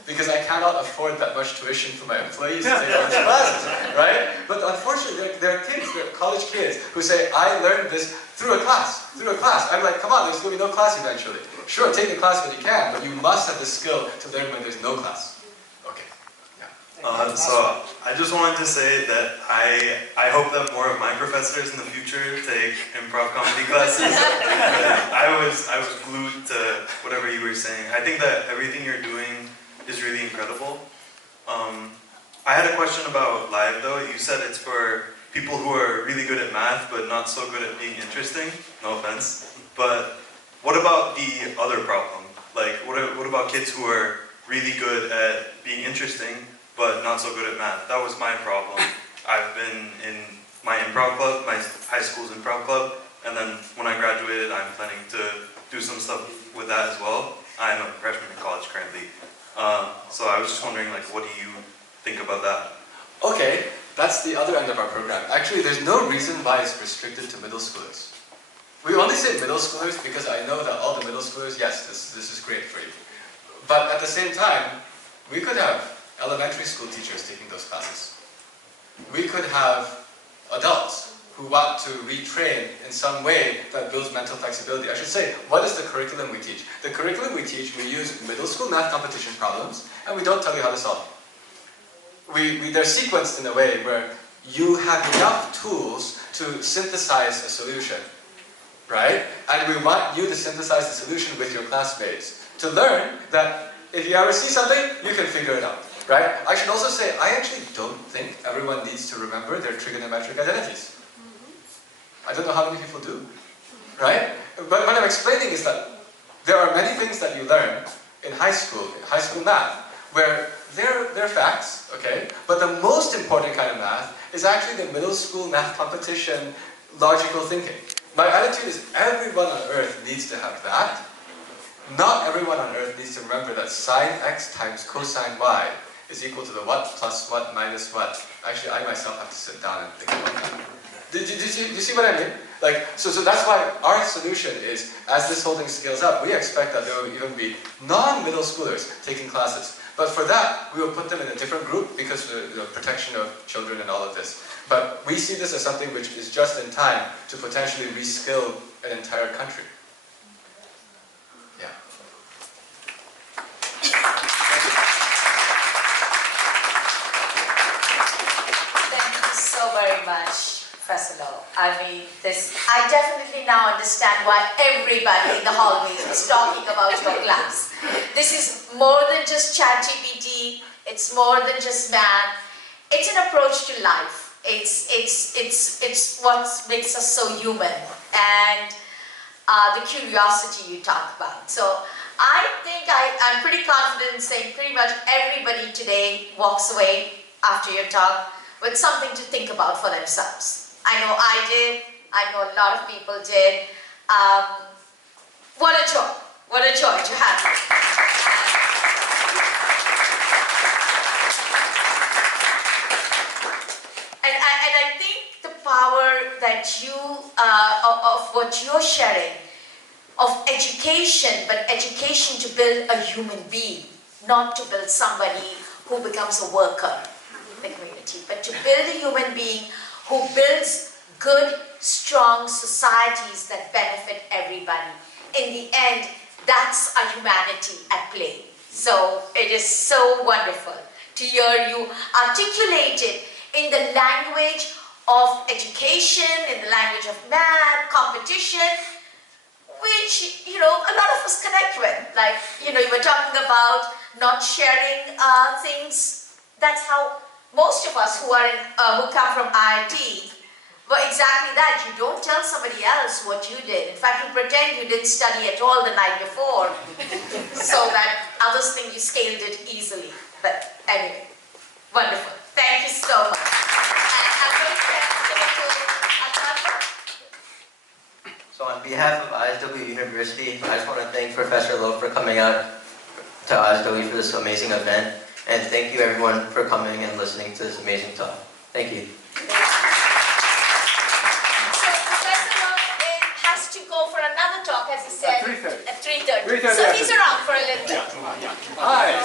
Because I cannot afford that much tuition for my employees to take on classes, right? But unfortunately, there are kids, there are college kids, who say, I learned this through a class. I'm like, come on, there's going to be no class eventually. Sure, take the class when you can, but you must have the skill to learn when there's no class. Okay. Yeah. So I just wanted to say that I hope that more of my professors in the future take improv comedy classes. I was glued to whatever you were saying. I think that everything you're doing is really incredible. I had a question about live though. You said it's for people who are really good at math but not so good at being interesting. No offense. But what about the other problem? Like what about kids who are really good at being interesting but not so good at math? That was my problem. I've been in my improv club, my high school's improv club, and then when I graduated I'm planning to do some stuff with that as well. I'm a freshman in college currently. So I was just wondering, like, what do you think about that? Okay, that's the other end of our program. Actually, there's no reason why it's restricted to middle schoolers. We only say middle schoolers because I know that all the middle schoolers, yes, this is great for you. But at the same time, we could have elementary school teachers taking those classes. We could have adults who want to retrain in some way that builds mental flexibility, I should say, what is the curriculum we teach? The curriculum we teach, we use middle school math competition problems, and we don't tell you how to solve them. They're sequenced in a way where you have enough tools to synthesize a solution, right? And we want you to synthesize the solution with your classmates to learn that if you ever see something, you can figure it out, right? I should also say, I actually don't think everyone needs to remember their trigonometric identities. I don't know how many people do, right? But what I'm explaining is that there are many things that you learn in high school math, where they're facts, okay? But the most important kind of math is actually the middle school math competition logical thinking. My attitude is everyone on earth needs to have that. Not everyone on earth needs to remember that sine x times cosine y is equal to the what plus what minus what. Actually, I myself have to sit down and think about that. Do you see what I mean? Like, so that's why our solution is, as this whole thing scales up, we expect that there will even be non-middle schoolers taking classes. But for that, we will put them in a different group because of the protection of children and all of this. But we see this as something which is just in time to potentially reskill an entire country. Yeah. Thank you so very much, Professor Lowe. I mean, I definitely now understand why everybody in the hallways was talking about your class. This is more than just ChatGPT, it's more than just math, it's an approach to life. It's what makes us so human, and the curiosity you talk about. So I think I'm pretty confident in saying pretty much everybody today walks away after your talk with something to think about for themselves. I know I did, I know a lot of people did. What a joy to have you. And I think the power that of what you're sharing, of education, but education to build a human being, not to build somebody who becomes a worker in the community, but to build a human being who builds good, strong societies that benefit everybody. In the end, that's our humanity at play. So it is so wonderful to hear you articulate it in the language of education, in the language of math, competition, which, a lot of us connect with. Like, you were talking about not sharing things. That's how most of us who come from IIT, well, exactly that. You don't tell somebody else what you did. In fact, you pretend you didn't study at all the night before so that others think you scaled it easily. But anyway, wonderful. Thank you so much. And I'm going to give it to Akash. So on behalf of ISW University, I just want to thank Professor Lowe for coming out to ISW for this amazing event. And thank you everyone for coming and listening to this amazing talk. Thank you. For another talk, as he said, At 3:30. At 3:30. 3:30. So he's around for a little bit. Hi.